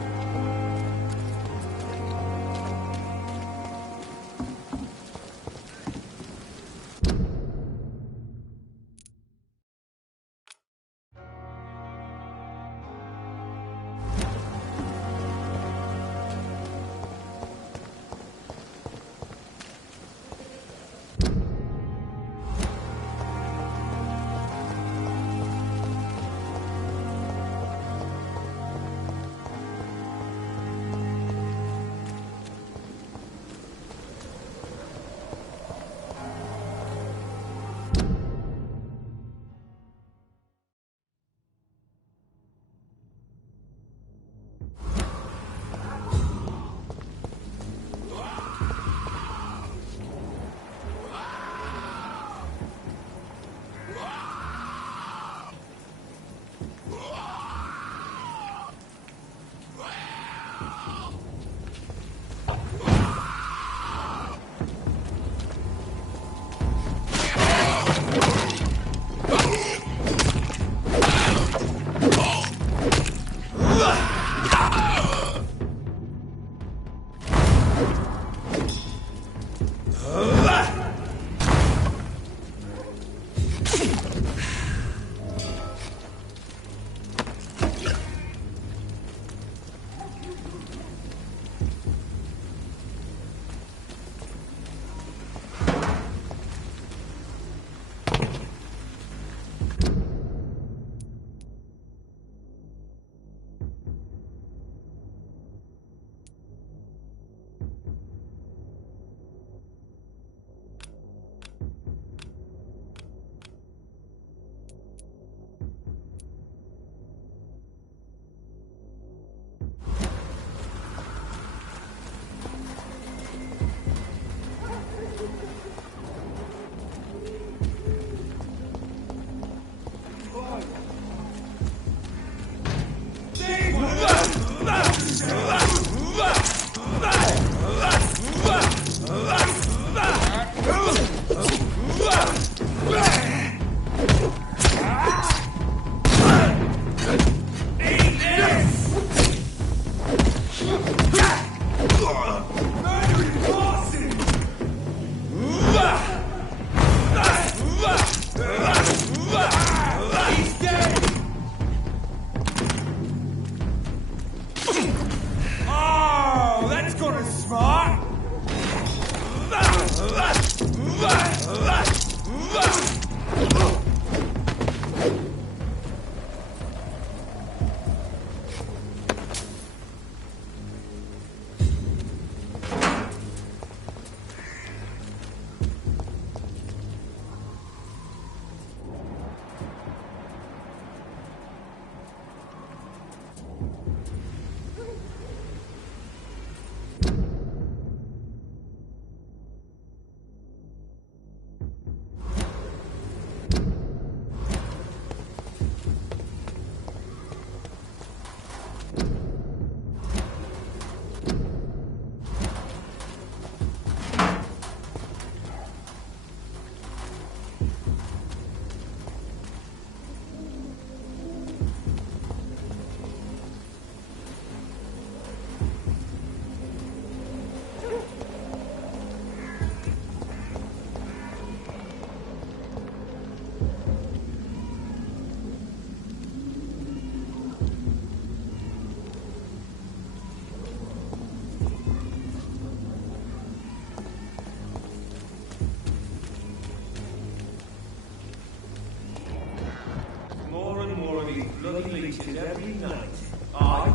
Every night, I,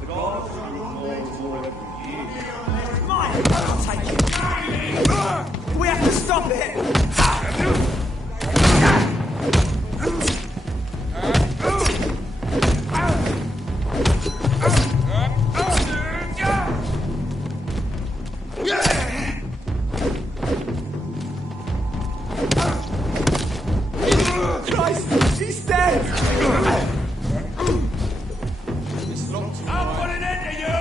the gods who rule more and more every year. Mine! Take it! We have to stop it! Christ! She's dead! I'll put an end to you!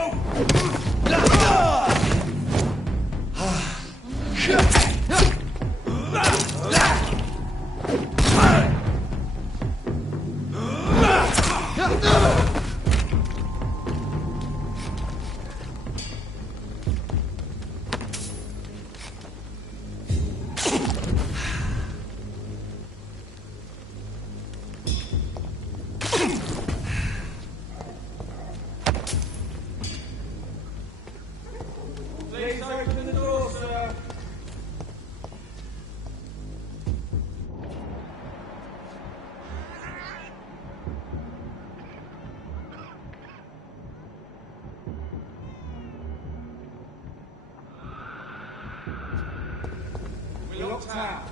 Please open the door, sir. We locked out.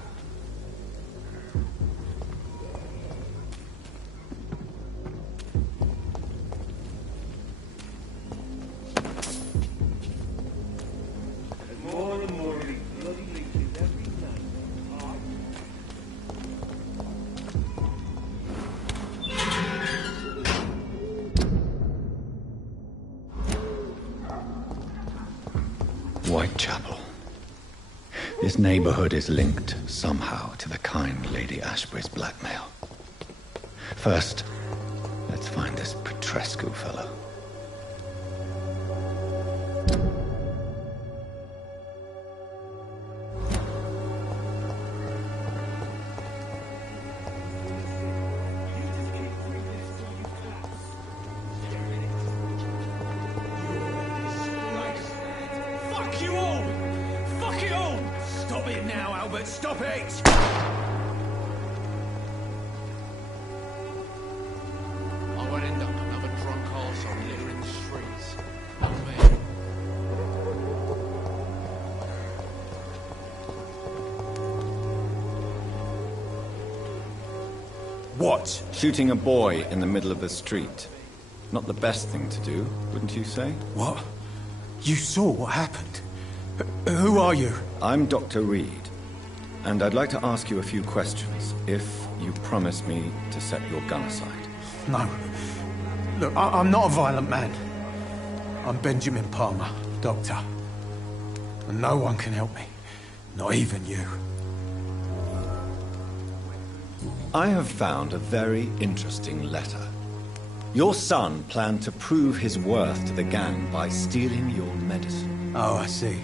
More and more of these bloody leeches every night. Whitechapel. This neighborhood is linked somehow to the kind Lady Ashbury's blackmail. First, let's find this Petrescu fellow. Fuck you all! Fuck it all! Stop it now, Albert! Stop it! I won't end up another drunk arsehole littering the streets. Not me. What? Shooting a boy in the middle of the street. Not the best thing to do, wouldn't you say? What? You saw what happened? Who are you? I'm Dr. Reed, and I'd like to ask you a few questions, if you promise me to set your gun aside. No. Look, I'm not a violent man. I'm Benjamin Palmer, doctor. And no one can help me. Not even you. I have found a very interesting letter. Your son planned to prove his worth to the gang by stealing your medicine. Oh, I see.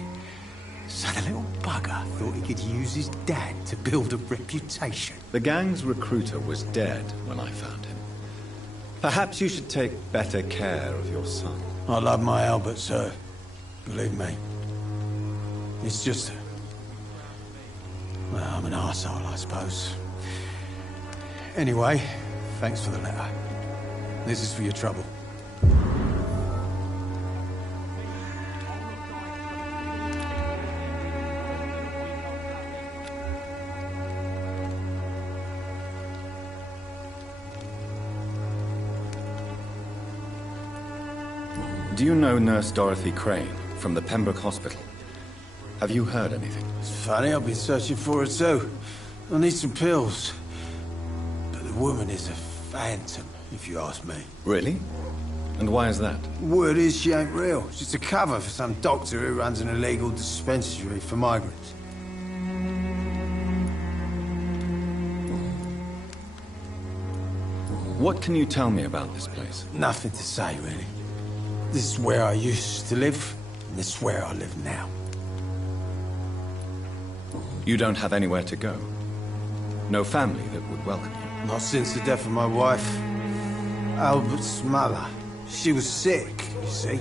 So the little bugger thought he could use his dad to build a reputation. The gang's recruiter was dead when I found him. Perhaps you should take better care of your son. I love my Albert, sir. Believe me. It's just I'm an arsehole, I suppose. Anyway, thanks for the letter. This is for your trouble. Do you know Nurse Dorothy Crane from the Pembroke Hospital? Have you heard anything? It's funny, I've been searching for her too. I need some pills. But the woman is a phantom, if you ask me. Really? And why is that? Word is she ain't real. She's a cover for some doctor who runs an illegal dispensary for migrants. What can you tell me about this place? Nothing to say, really. This is where I used to live, and this is where I live now. You don't have anywhere to go? No family that would welcome you? Not since the death of my wife, Albert's mother. She was sick, you see.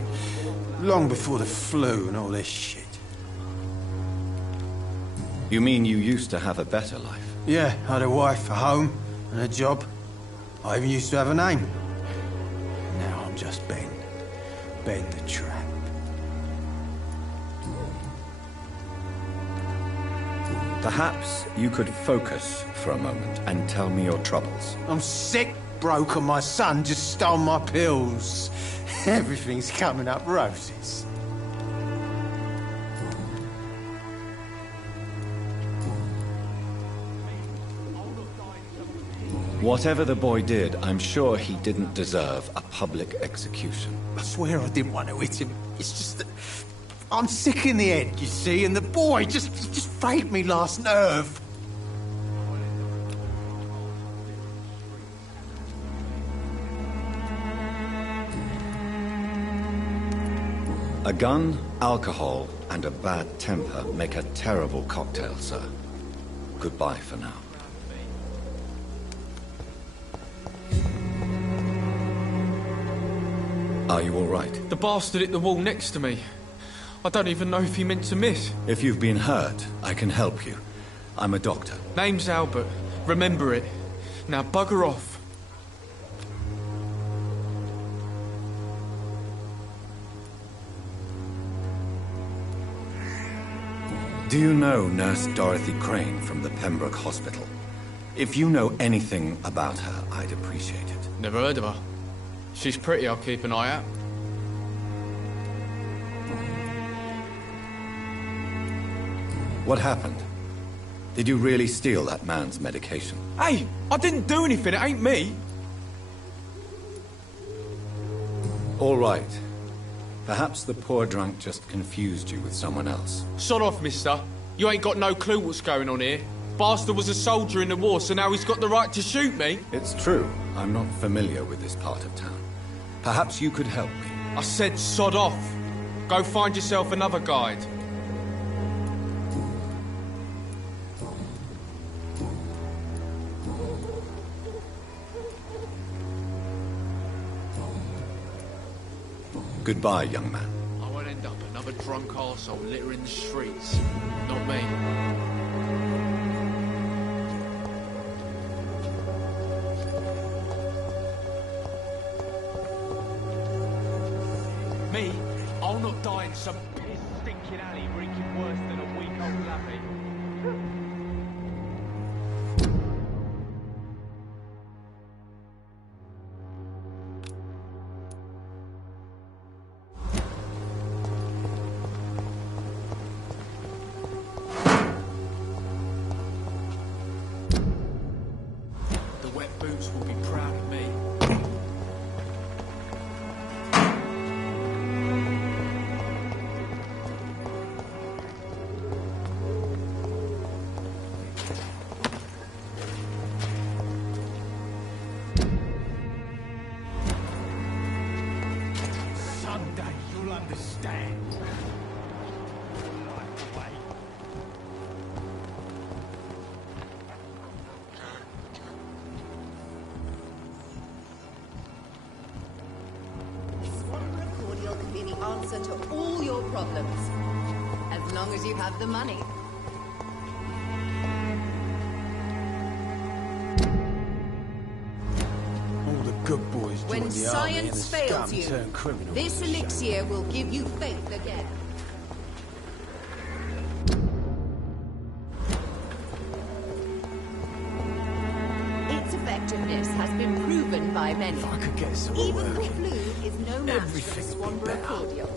Long before the flu and all this shit. You mean you used to have a better life? Yeah, I had a wife, a home, and a job. I even used to have a name. Now I'm just Ben. Ben the Trap. Perhaps you could focus for a moment and tell me your troubles. I'm sick, broke, and my son just stole my pills. Everything's coming up roses. Whatever the boy did, I'm sure he didn't deserve a public execution. I swear I didn't want to hit him. It's just that I'm sick in the head, you see, and the boy just frayed me last nerve. A gun, alcohol, and a bad temper make a terrible cocktail, sir. Goodbye for now. Are you all right? The bastard hit the wall next to me. I don't even know if he meant to miss. If you've been hurt, I can help you. I'm a doctor. Name's Albert. Remember it. Now bugger off. Do you know Nurse Dorothy Crane from the Pembroke Hospital? If you know anything about her, I'd appreciate it. Never heard of her. She's pretty, I'll keep an eye out. What happened? Did you really steal that man's medication? Hey, I didn't do anything, it ain't me. All right. Perhaps the poor drunk just confused you with someone else. Sod off, mister. You ain't got no clue what's going on here. Bastard was a soldier in the war, so now he's got the right to shoot me. It's true. I'm not familiar with this part of town. Perhaps you could help me. I said sod off. Go find yourself another guide. Goodbye, young man. I won't end up another drunk arsehole littering the streets. Not me. Me? I'll not die in some piss-stinking alley reeking worse than a week-old lappy. The wet boots will be proud of me. Someday you'll understand. Cordial could be the answer to all your problems. As long as you have the money. good boys join When the army and the science scum fails you, turn criminals. this elixir will give you faith again. Its effectiveness has been proven by many. If I could get this all Even the working, flu is no match for the everything would be Swanborough better. cordial.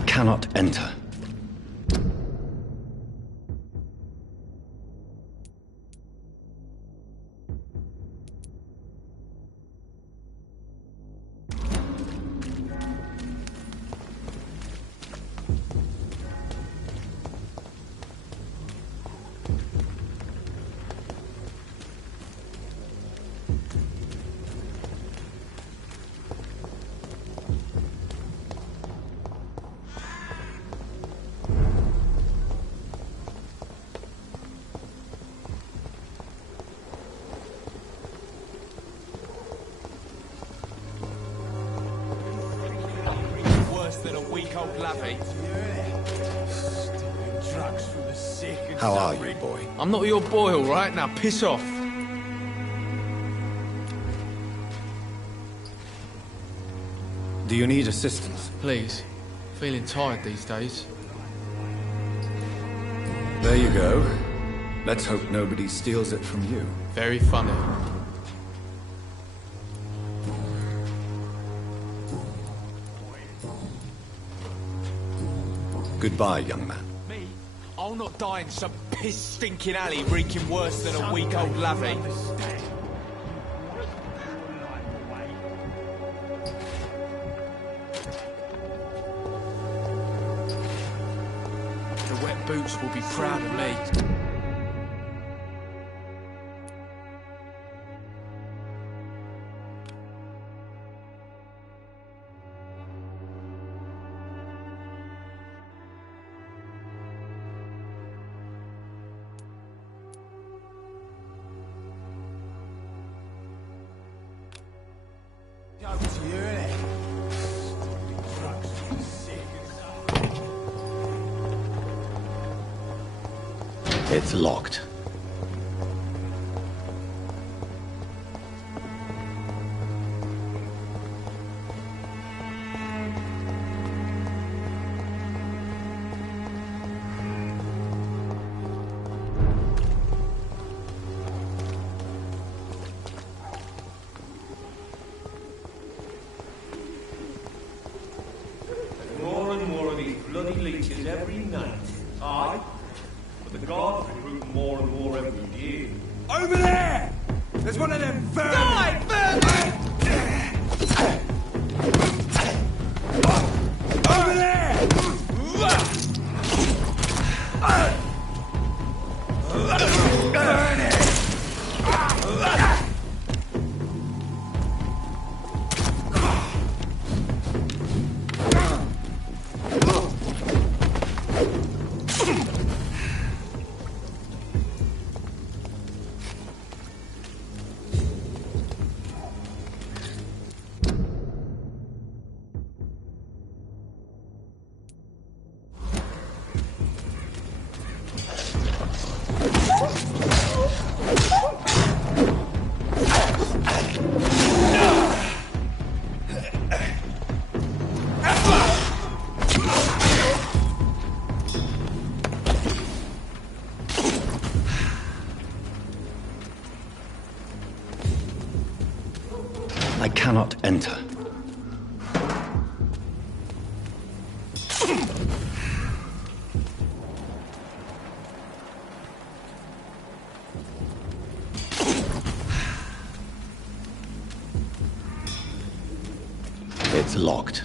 I cannot enter. How are you, boy? I'm not your boy, all right? Now piss off. Do you need assistance? Please. Feeling tired these days. There you go. Let's hope nobody steals it from you. Very funny. Goodbye, young man. Me? I'll not die in some piss-stinking alley reeking worse than a week-old lavvy. The wet boots will be proud of me. It's locked. More and more of these bloody leeches every night. Aye. But the guards recruit more and more every year. Over there! There's one of them vermin! Die, vermin! Over there! Burn it! I cannot enter. It's locked.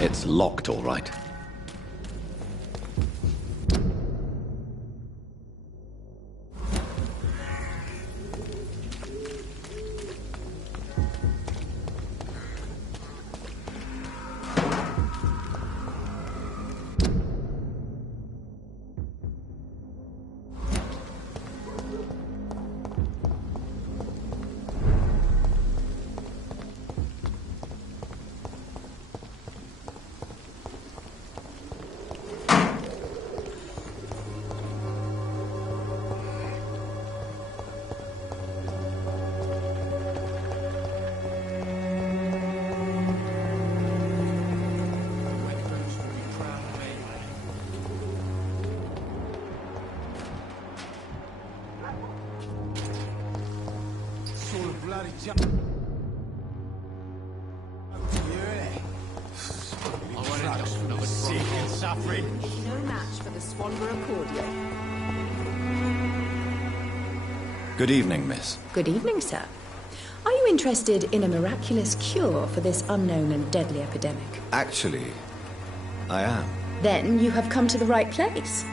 It's locked, all right. No match for the Swanborough cordial. Good evening, miss. Good evening, sir. Are you interested in a miraculous cure for this unknown and deadly epidemic? Actually, I am. Then you have come to the right place.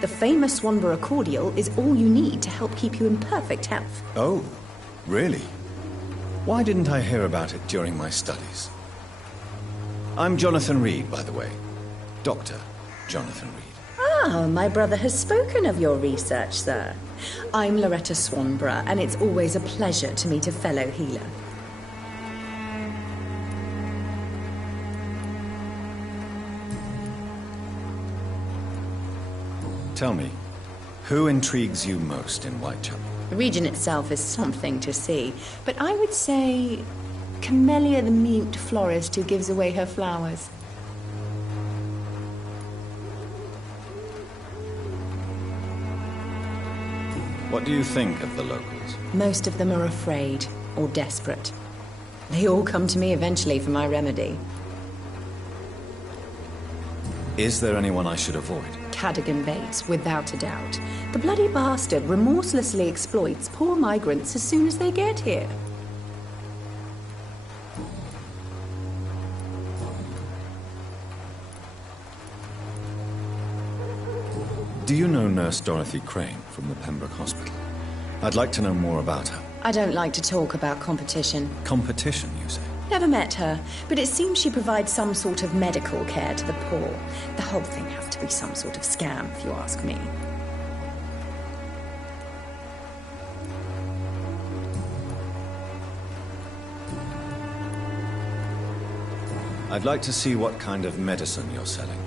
The famous Swanborough cordial is all you need to help keep you in perfect health. Oh, really? Why didn't I hear about it during my studies? I'm Jonathan Reed, by the way. Dr. Jonathan Reed. Ah, my brother has spoken of your research, sir. I'm Loretta Swanborough, and it's always a pleasure to meet a fellow healer. Tell me, who intrigues you most in Whitechapel? The region itself is something to see, but I would say Camellia the mute florist who gives away her flowers. What do you think of the locals? Most of them are afraid or desperate. They all come to me eventually for my remedy. Is there anyone I should avoid? Cadogan Bates, without a doubt. The bloody bastard remorselessly exploits poor migrants as soon as they get here. Do you know Nurse Dorothy Crane from the Pembroke Hospital? I'd like to know more about her. I don't like to talk about competition. Competition, you say? Never met her, but it seems she provides some sort of medical care to the poor. The whole thing has to be some sort of scam, if you ask me. I'd like to see what kind of medicine you're selling.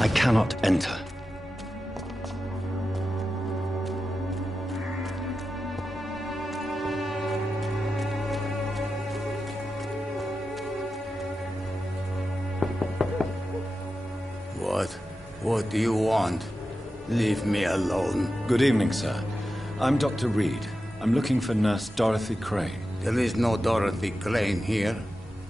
I cannot enter. What do you want? Leave me alone. Good evening, sir. I'm Dr. Reed. I'm looking for Nurse Dorothy Crane. There is no Dorothy Crane here.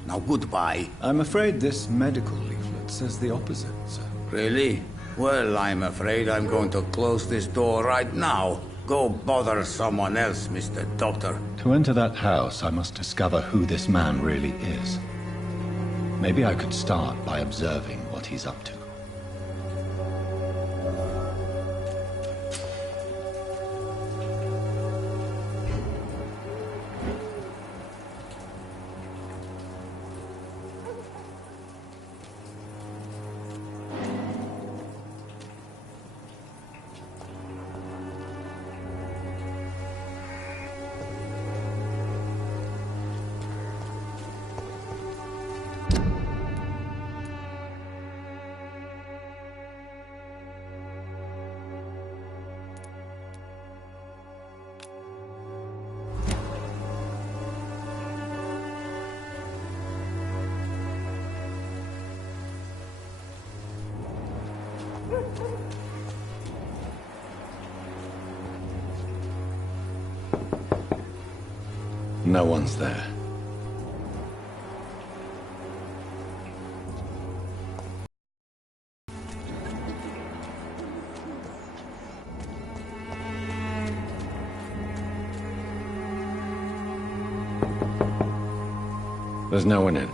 Now goodbye. I'm afraid this medical leaflet says the opposite, sir. Really? Well, I'm afraid I'm going to close this door right now. Go bother someone else, Mr. Doctor. To enter that house, I must discover who this man really is. Maybe I could start by observing what he's up to. No one's there. There's no one in.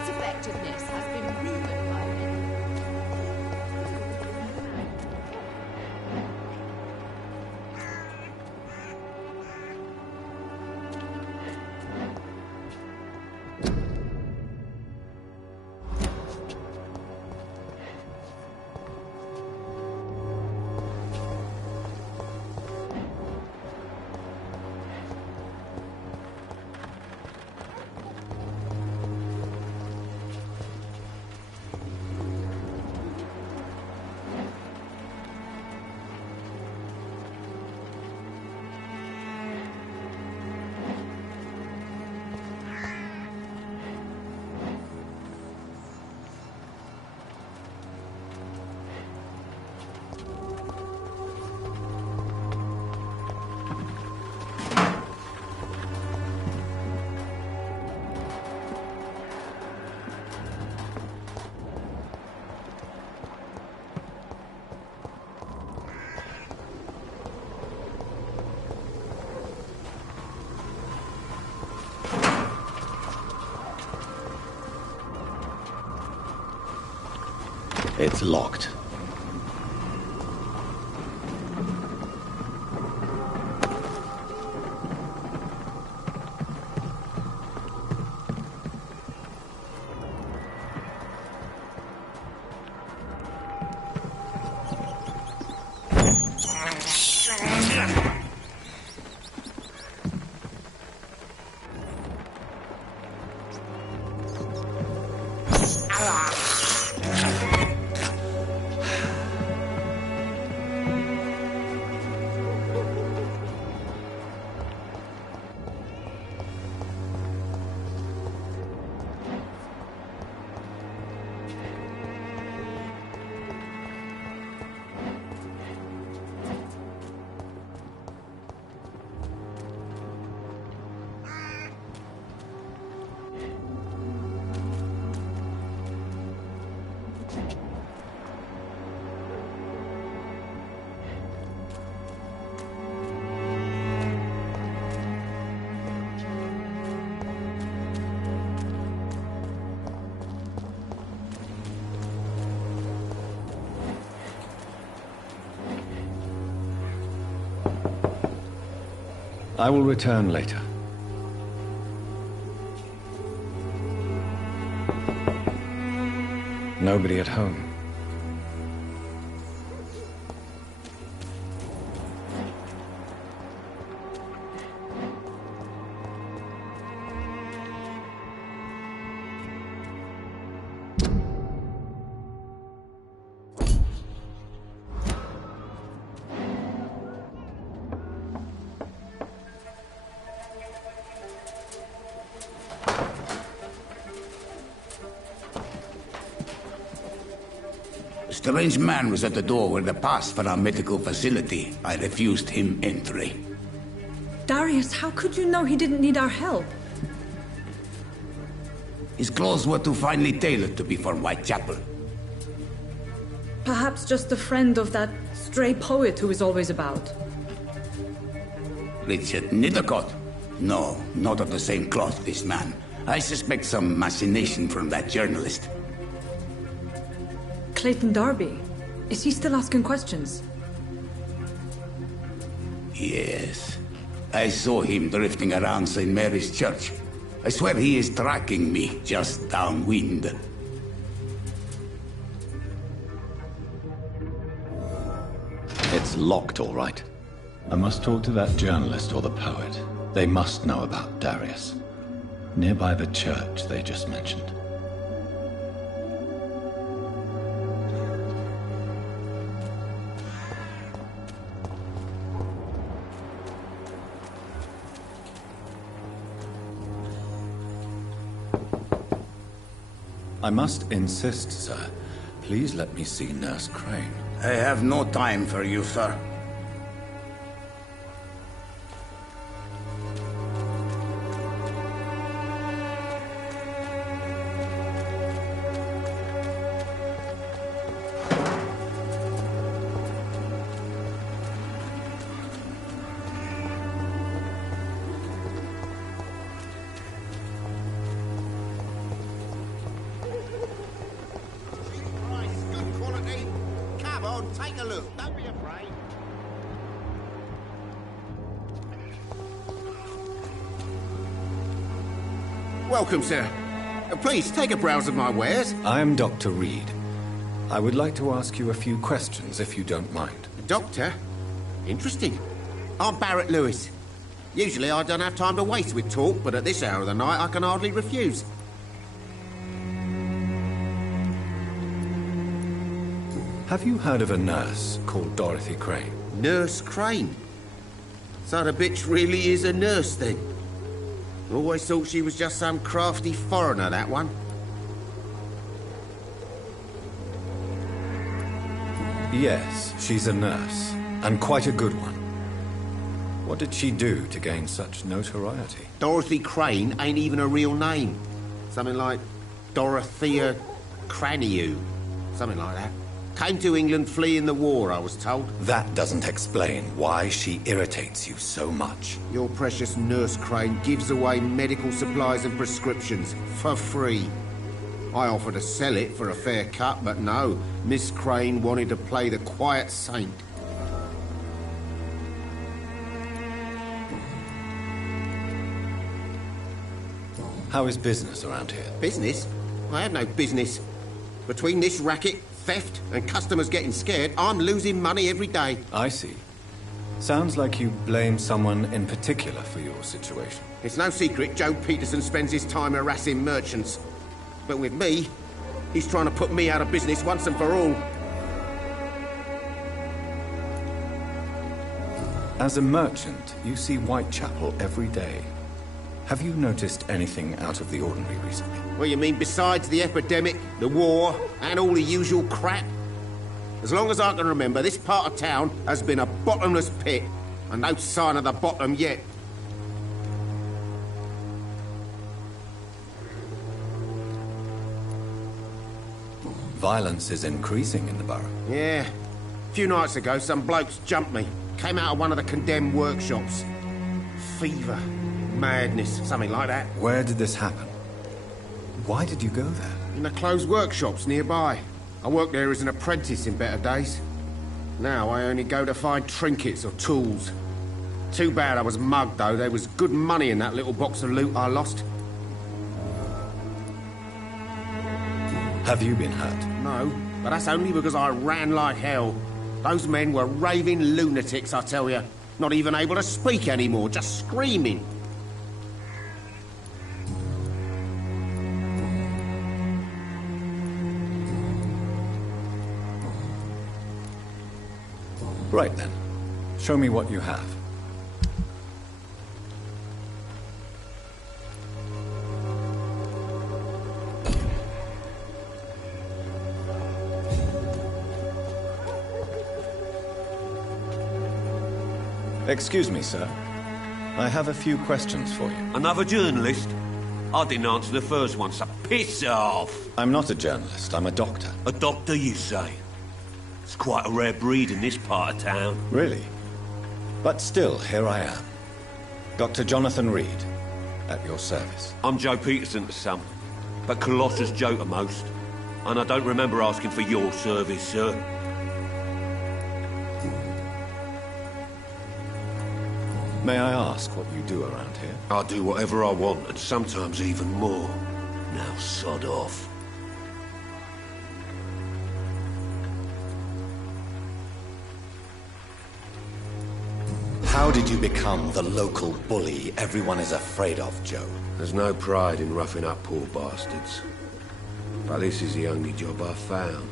Its effectiveness has been proven by many. It's locked. I will return later. Nobody at home. A strange man was at the door with a pass for our medical facility. I refused him entry. Darius, how could you know he didn't need our help? His clothes were too finely tailored to be for Whitechapel. Perhaps just a friend of that stray poet who is always about. Richard Nithercott? No, not of the same cloth, this man. I suspect some machination from that journalist. Clayton Darby. Is he still asking questions? Yes. I saw him drifting around St. Mary's Church. I swear he is tracking me just downwind. It's locked, all right. I must talk to that journalist or the poet. They must know about Darius. Nearby the church they just mentioned. I must insist, sir. Please let me see Nurse Crane. I have no time for you, sir. Take a look. Don't be afraid. Welcome, sir. Please, take a browse of my wares. I'm Dr. Reed. I would like to ask you a few questions, if you don't mind. Doctor? Interesting. I'm Barrett Lewis. Usually I don't have time to waste with talk, but at this hour of the night I can hardly refuse. Have you heard of a nurse called Dorothy Crane? Nurse Crane? So the bitch really is a nurse, then? Always thought she was just some crafty foreigner, that one. Yes, she's a nurse, and quite a good one. What did she do to gain such notoriety? Dorothy Crane ain't even a real name. Something like Dorothea Craniu. Something like that. Came to England fleeing the war, I was told. That doesn't explain why she irritates you so much. Your precious Nurse Crane gives away medical supplies and prescriptions for free. I offered to sell it for a fair cut, but no. Miss Crane wanted to play the quiet saint. How is business around here? Business? I have no business. Between this racket, theft, and customers getting scared, I'm losing money every day. I see. Sounds like you blame someone in particular for your situation. It's no secret Joe Peterson spends his time harassing merchants. But with me, he's trying to put me out of business once and for all. As a merchant, you see Whitechapel every day. Have you noticed anything out of the ordinary recently? Well, you mean besides the epidemic, the war, and all the usual crap? As long as I can remember, this part of town has been a bottomless pit, and no sign of the bottom yet. Violence is increasing in the borough. Yeah. A few nights ago, some blokes jumped me. Came out of one of the condemned workshops. Fever. Madness. Something like that. Where did this happen? Why did you go there? In the closed workshops nearby. I worked there as an apprentice in better days. Now I only go to find trinkets or tools. Too bad I was mugged, though. There was good money in that little box of loot I lost. Have you been hurt? No, but that's only because I ran like hell. Those men were raving lunatics, I tell you. Not even able to speak anymore, just screaming. Right then. Show me what you have. Excuse me, sir. I have a few questions for you. Another journalist? I didn't answer the first one, so piss off! I'm not a journalist, I'm a doctor. A doctor, you say? It's quite a rare breed in this part of town. Really? But still, here I am. Dr. Jonathan Reed, at your service. I'm Joe Peterson to some, but Colossus Joe to most. And I don't remember asking for your service, sir. May I ask what you do around here? I do whatever I want, and sometimes even more. Now sod off. How did you become the local bully everyone is afraid of, Joe? There's no pride in roughing up poor bastards. But this is the only job I've found.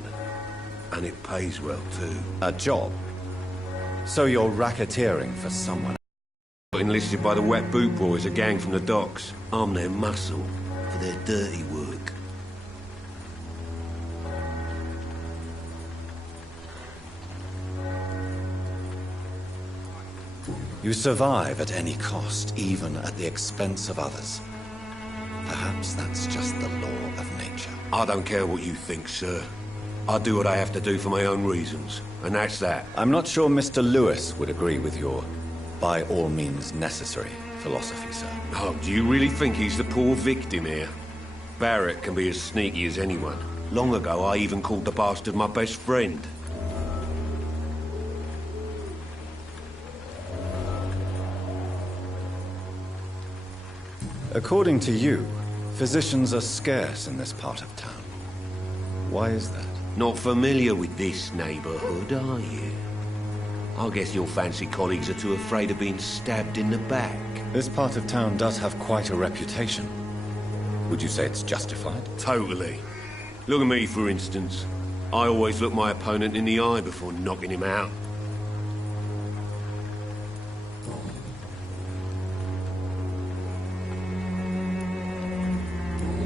And it pays well, too. A job? So you're racketeering for someone? Enlisted by the Wet Boot Boys, a gang from the docks. I'm their muscle for their dirty work. You survive at any cost, even at the expense of others. Perhaps that's just the law of nature. I don't care what you think, sir. I do what I have to do for my own reasons, and that's that. I'm not sure Mr. Lewis would agree with your by all means necessary philosophy, sir. Oh, do you really think he's the poor victim here? Barrett can be as sneaky as anyone. Long ago, I even called the bastard my best friend. According to you, physicians are scarce in this part of town. Why is that? Not familiar with this neighborhood, are you? I guess your fancy colleagues are too afraid of being stabbed in the back. This part of town does have quite a reputation. Would you say it's justified? Totally. Look at me, for instance. I always look my opponent in the eye before knocking him out.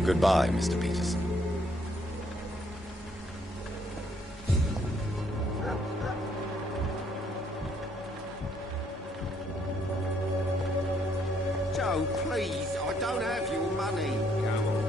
Goodbye, Mr. Peterson. Joe, please, I don't have your money. Come on.